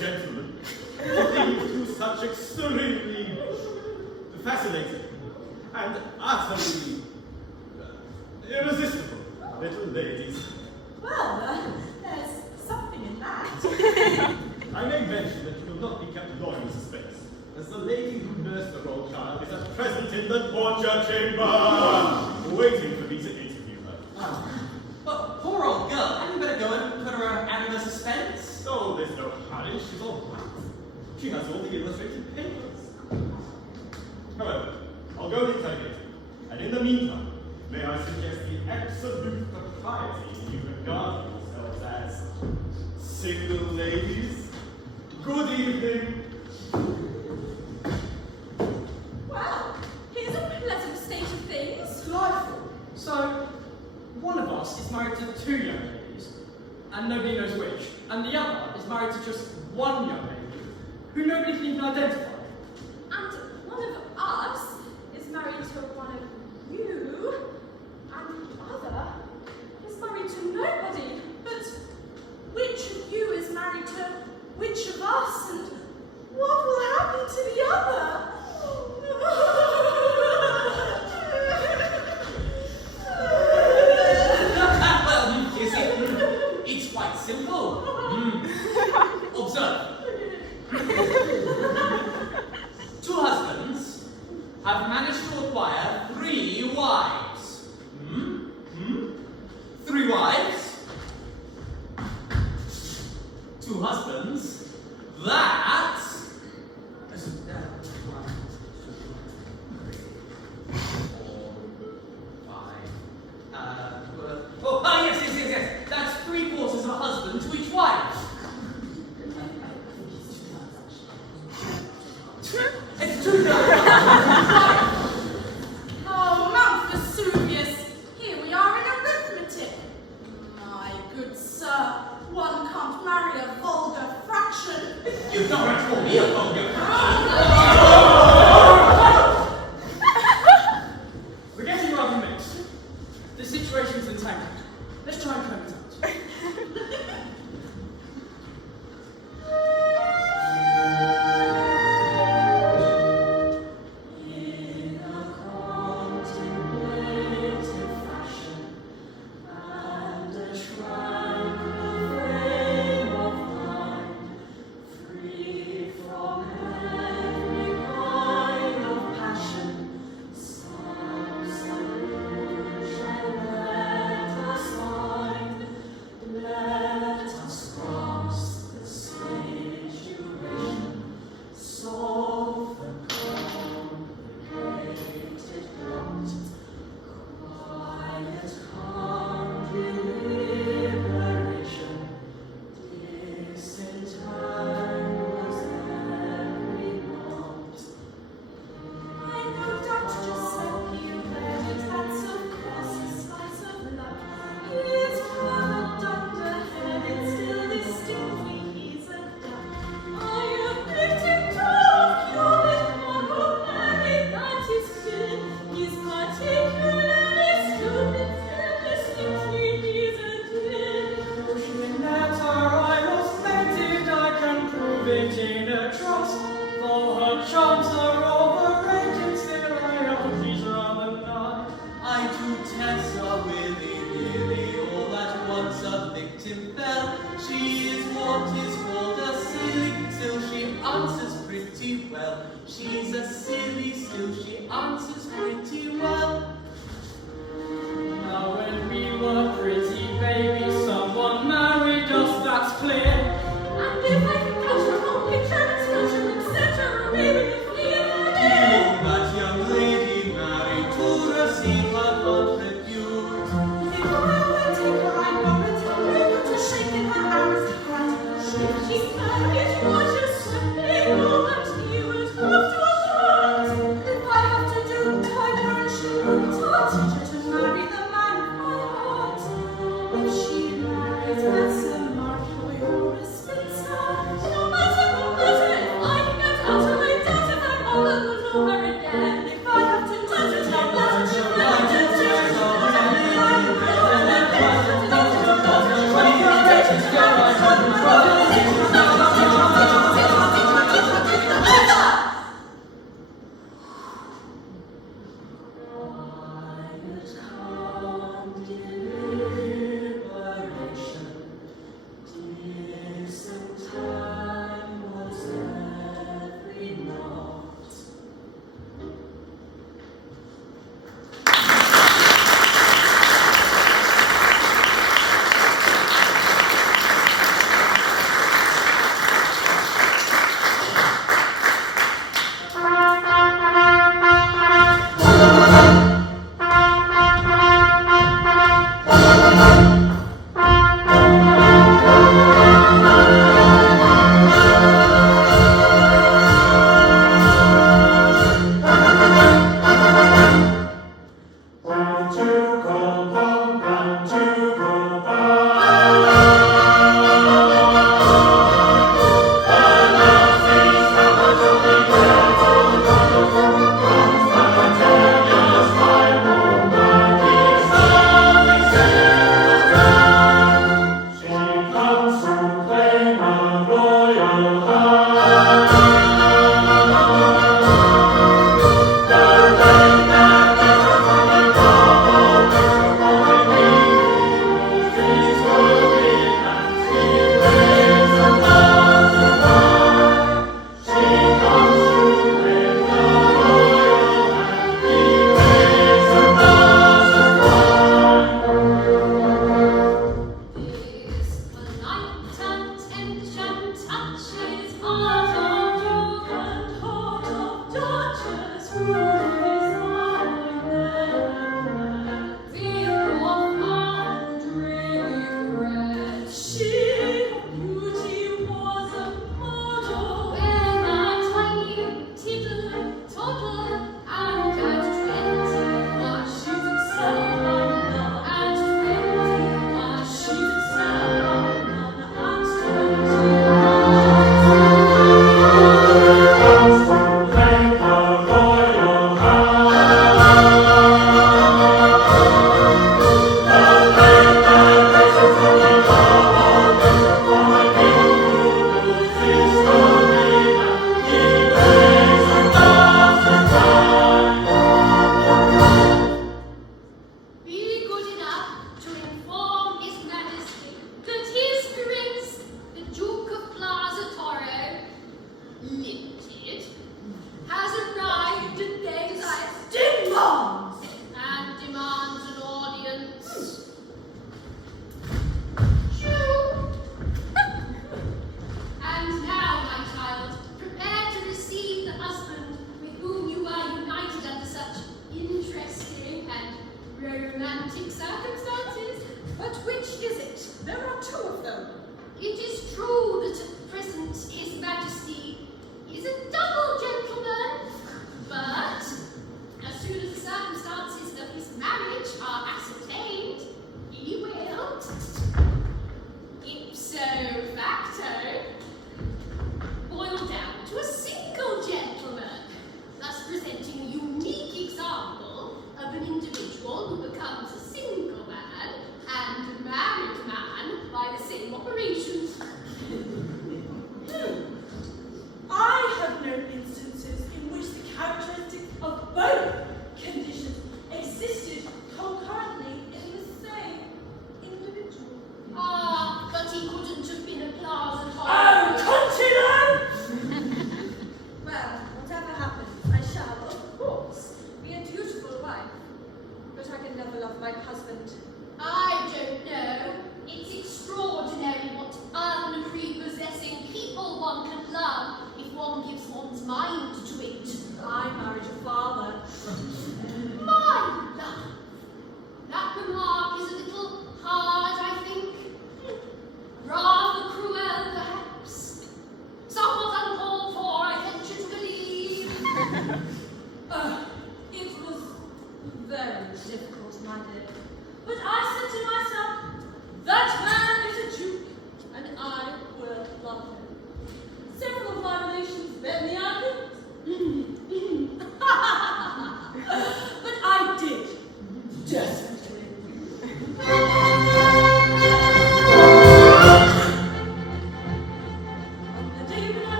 gentlemen to do such extremely fascinating and utterly irresistible little ladies. Well, there's something in that. I may mention that you will not be kept long in suspense, as the lady who nursed the royal child is at present in the torture chamber, waiting for me to interview her. But poor old girl, hadn't you better go and put her out of the suspense? Oh, there's no hurry, she's all right. She has all the illustrated papers. However, I'll go interrogate her, and in the meantime, may I suggest the absolute propriety you regard yourselves as single ladies? Good evening. Well, here's a pleasant state of things. Delightful. So, one of us is married to 2 young ladies, and nobody knows which, and the other is married to just 1 young lady, who nobody can even identify. And one of us is married to one of you, and the other is married to nobody. But which of you is married to which of us, and what will happen to the other? Well, you see, it's quite simple. Observe. 2 husbands have managed to acquire 3 wives. 3 wives. 2 husbands. That. 4, 5. Yes. That's 3/4 of a husband to each wife. It's 2 Oh, Mount Vesuvius, here we are in arithmetic. My good sir, one can't marry a vulgar fraction. You don't call me a vulgar. We're getting rather mixed. The situation's entangled. Let's try and clear it out. In a contemplative fashion, and a tranquil frame of mind, free from every kind of passion, some solution let us find. Let us cross the situation, solve the complicated plot. Quiet, calm deliberation disentangles every knot. I no doubt Giuseppe read it, that's of course a slice of luck. It's covered underhead, still distinctly he's a duck. I have picked him to Cupid, Margot, Mary, that is clear. He's particularly stupid, still distinctly he's a dear. In that I was fated, I can prove it in a trust. Though her charms are overrated, still I know she's rather not. I to Tessa willy-nilly, all at once a victim fell. She is what is called a silly, till she answers pretty well. She's a silly, still she answers pretty well. Now when we were pretty babies, someone married us, that's clear. And if I can catch her whole picture, it's culture, etc., really clear. That young lady married to receive her contribute. If I were take her, I warrant her able to shake in her aristocrat. Should she marry it, what a sweat,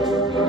So we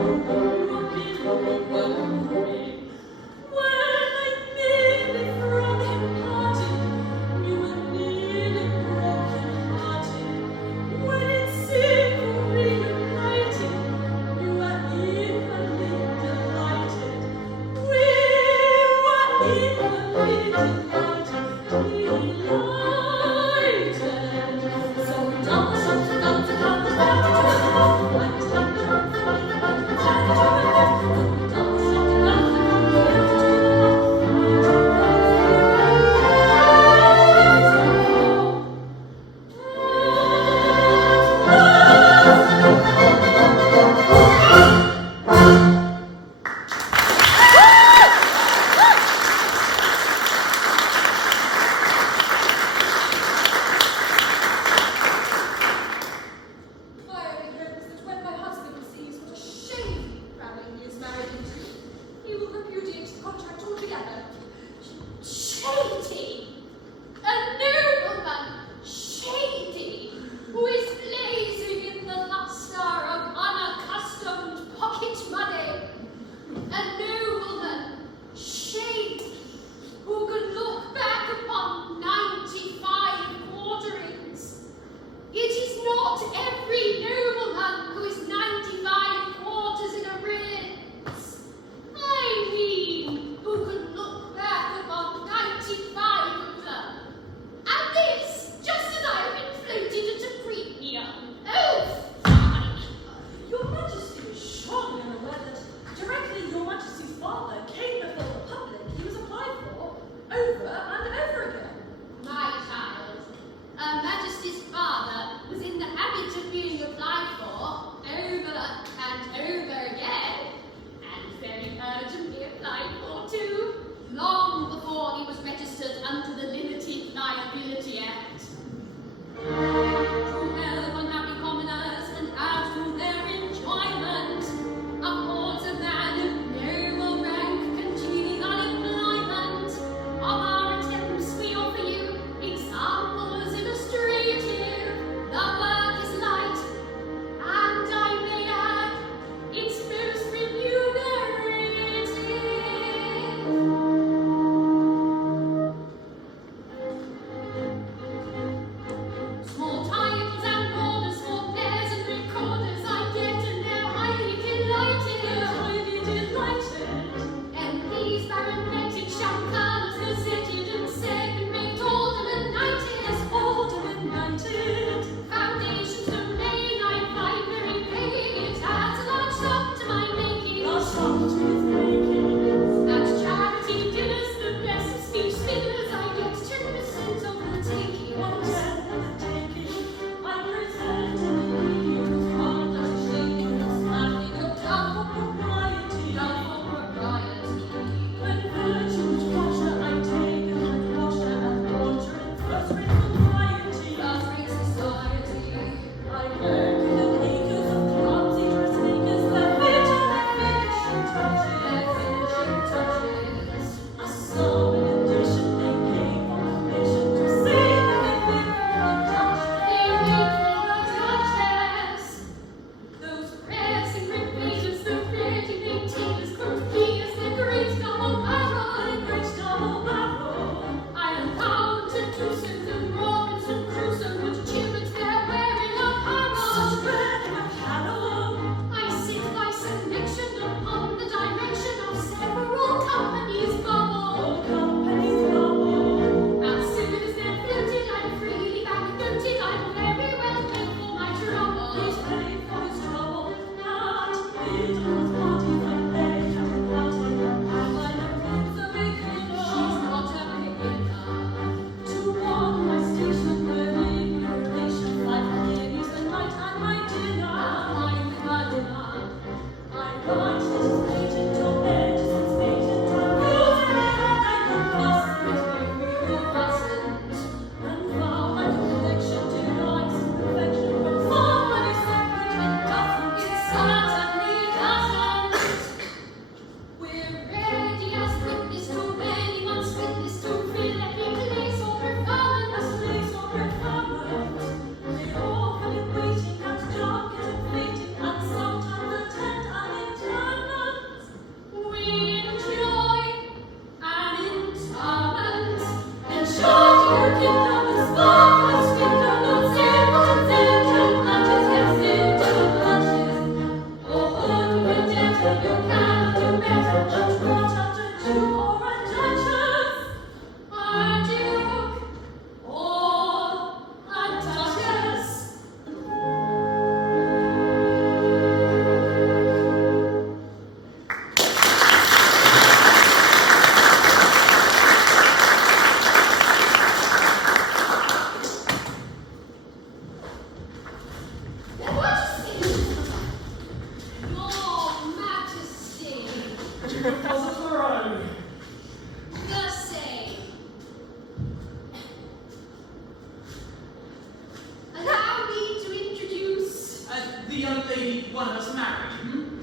the young lady one of us married, hmm?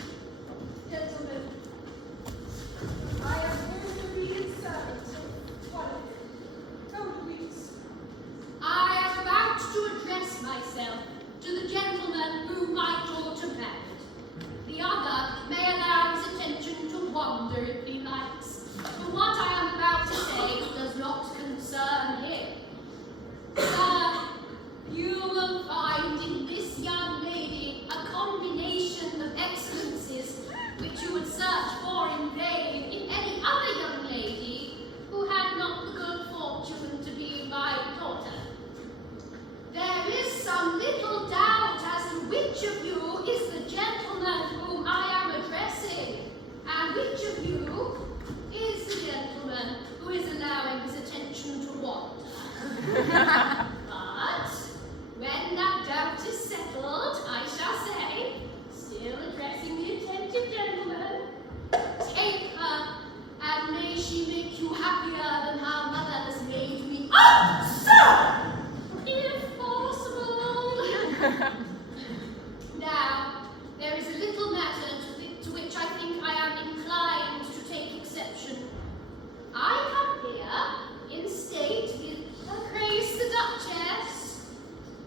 Gentlemen, I am Marguerite servant of one of you. Go, Louise. I am about to address myself to the gentleman whom my daughter married. The other may allow his attention to wander if he likes. But what I am about to say does not concern him. Sir, you will find in this young lady a combination of excellences which you would search for in vain in any other young lady who had not the good fortune to be my daughter. There is some little doubt as to which of you is the gentleman whom I am addressing, and which of you is the gentleman who is allowing his attention to wander. But when that doubt is settled, I shall say, still addressing the attentive gentleman, take her, and may she make you happier than her mother has made me. Oh, sir! If possible. Now, there is a little matter to which I think I am inclined to take exception. I come here in state with Her Grace the Duchess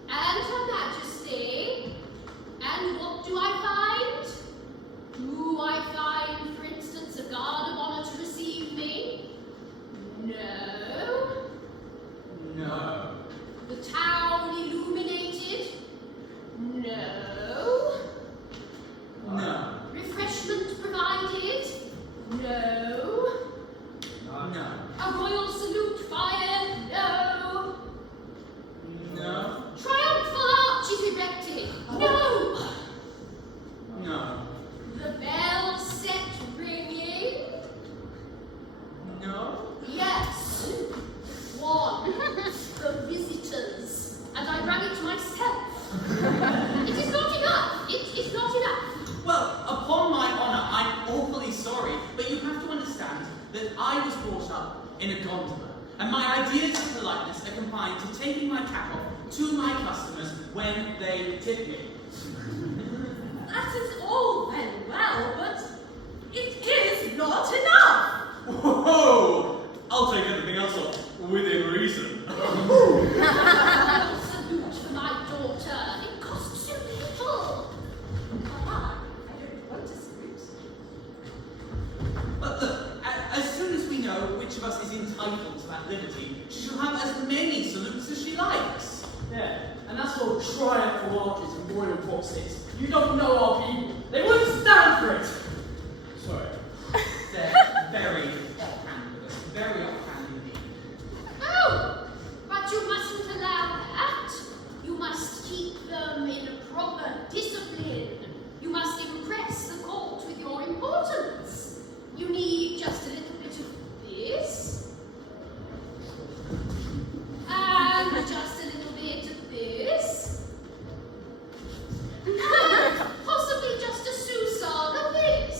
and Her Majesty, and what do I find? Do I find, for instance, a guard of honor to receive me? No. No. The town illuminated? No. No. Refreshment provided? No. No. A royal salute fired? No. No. Triumphal arches erected? No. No. The bell set ringing? No. Yes. One. The visitors. And I rang it myself. It is not enough. It is not enough. Well, upon my honor, I'm awfully sorry, but you have to understand that I was brought up in a gondola, and my ideas of politeness are confined to taking my cap off to my customers when they tip me. That is all very well, but it is not enough. Whoa! I'll take anything else off within reason. A salute for my daughter. It costs so little. Papa, I don't want to salute. But look, as soon as we know which of us is entitled to that liberty, she shall have as many salutes as she likes. Yeah, and that's called triumphal arches and royal prospects. You don't know our people. They wouldn't stand for it. Sorry. They're very offhand with us, very offhand indeed. Oh, but you mustn't allow that. You must keep them in proper discipline. You must impress the court with your importance. You need just a little bit of this, and just a little bit of this, possibly just a sousson of this.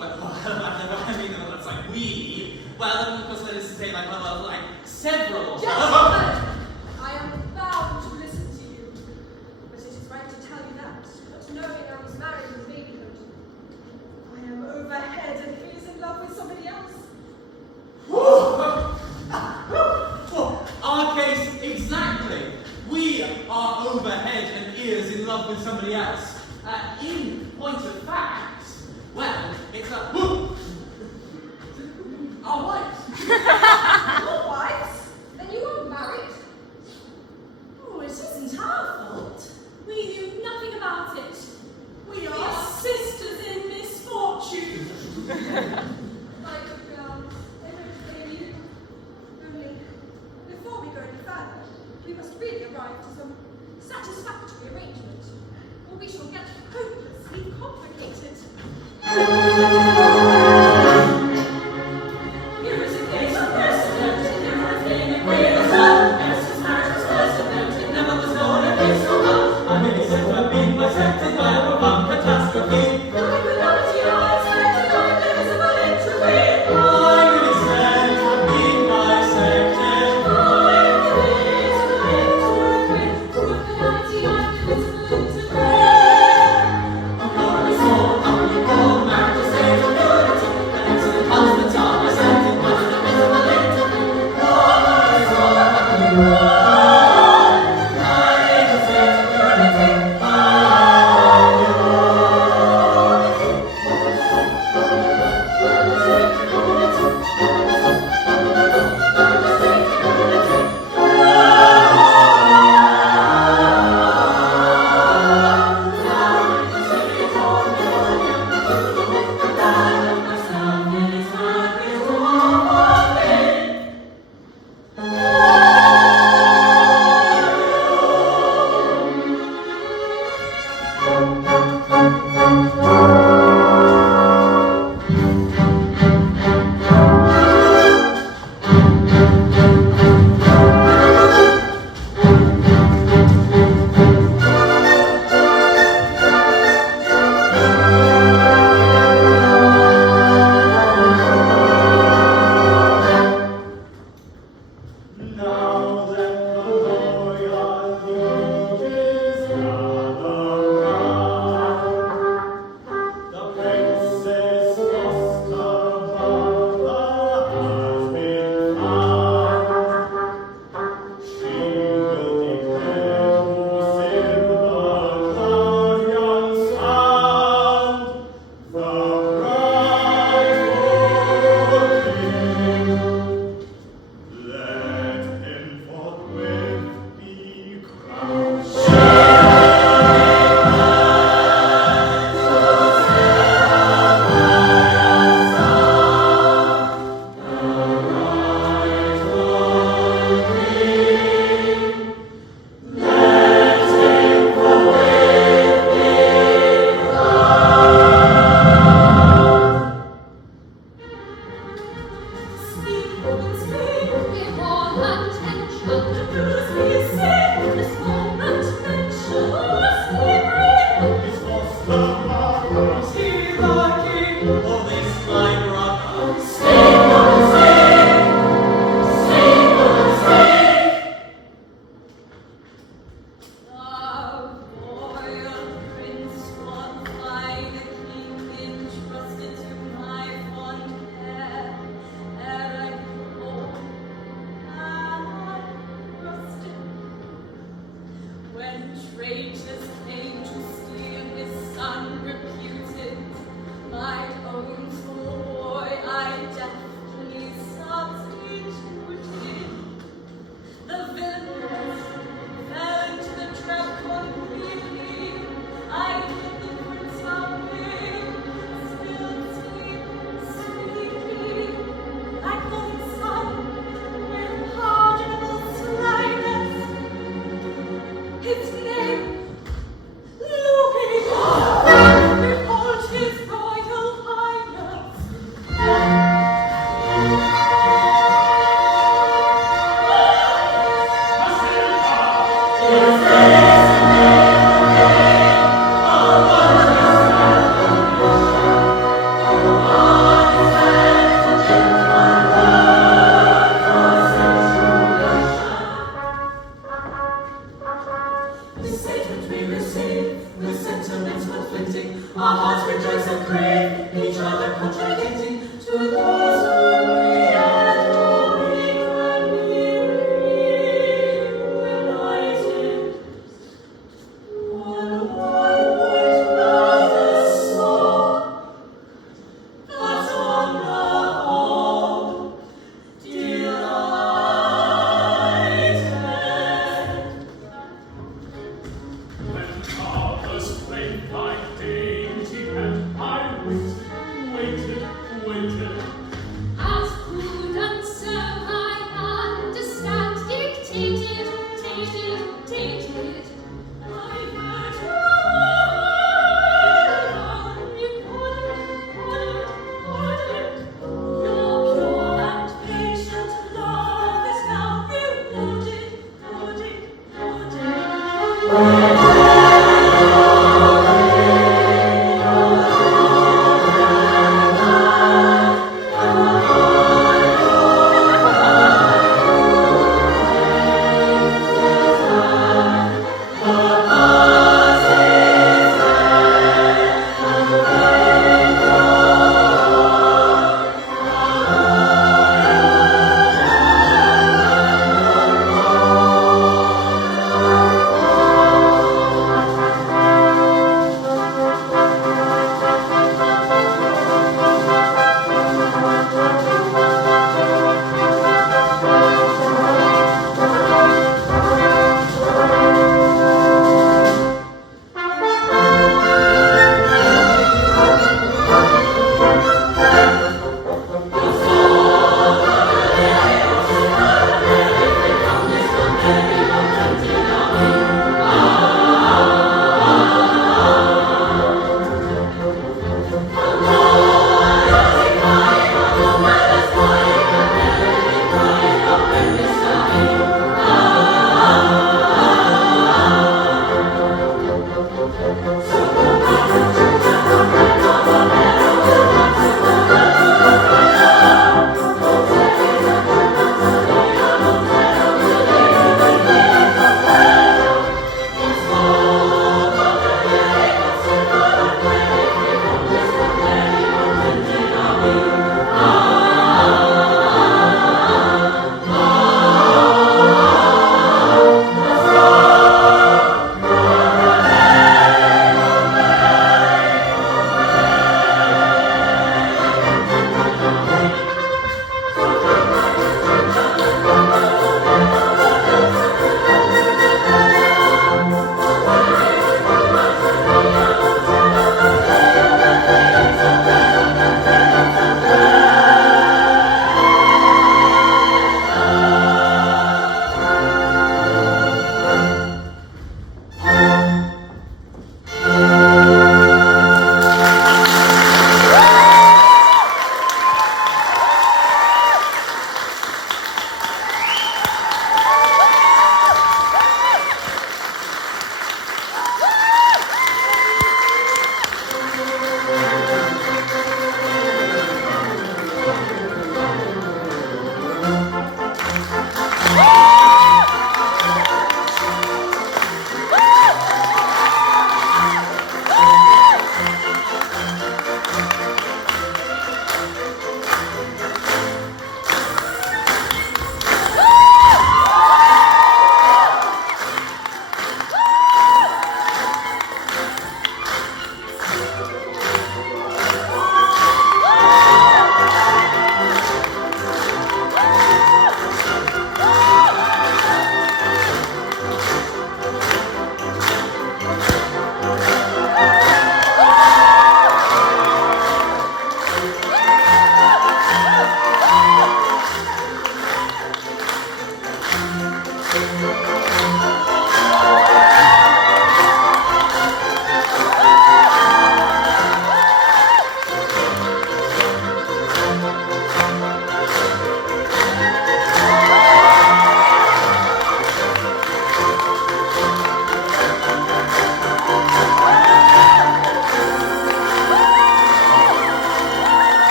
I mean, that's like we. Well, of course, that is to say, like several of Gentlemen, I am bound to listen to you. But it is right to tell you that. But knowing I was married in babyhood, I am overhead and he is in love with somebody else. Well, our case, exactly. We are overhead and ears in love with somebody else. In point of fact, well, it's our wives. Your wives? Then you are married? Oh, it isn't our fault. We knew nothing about it. We are sisters in misfortune.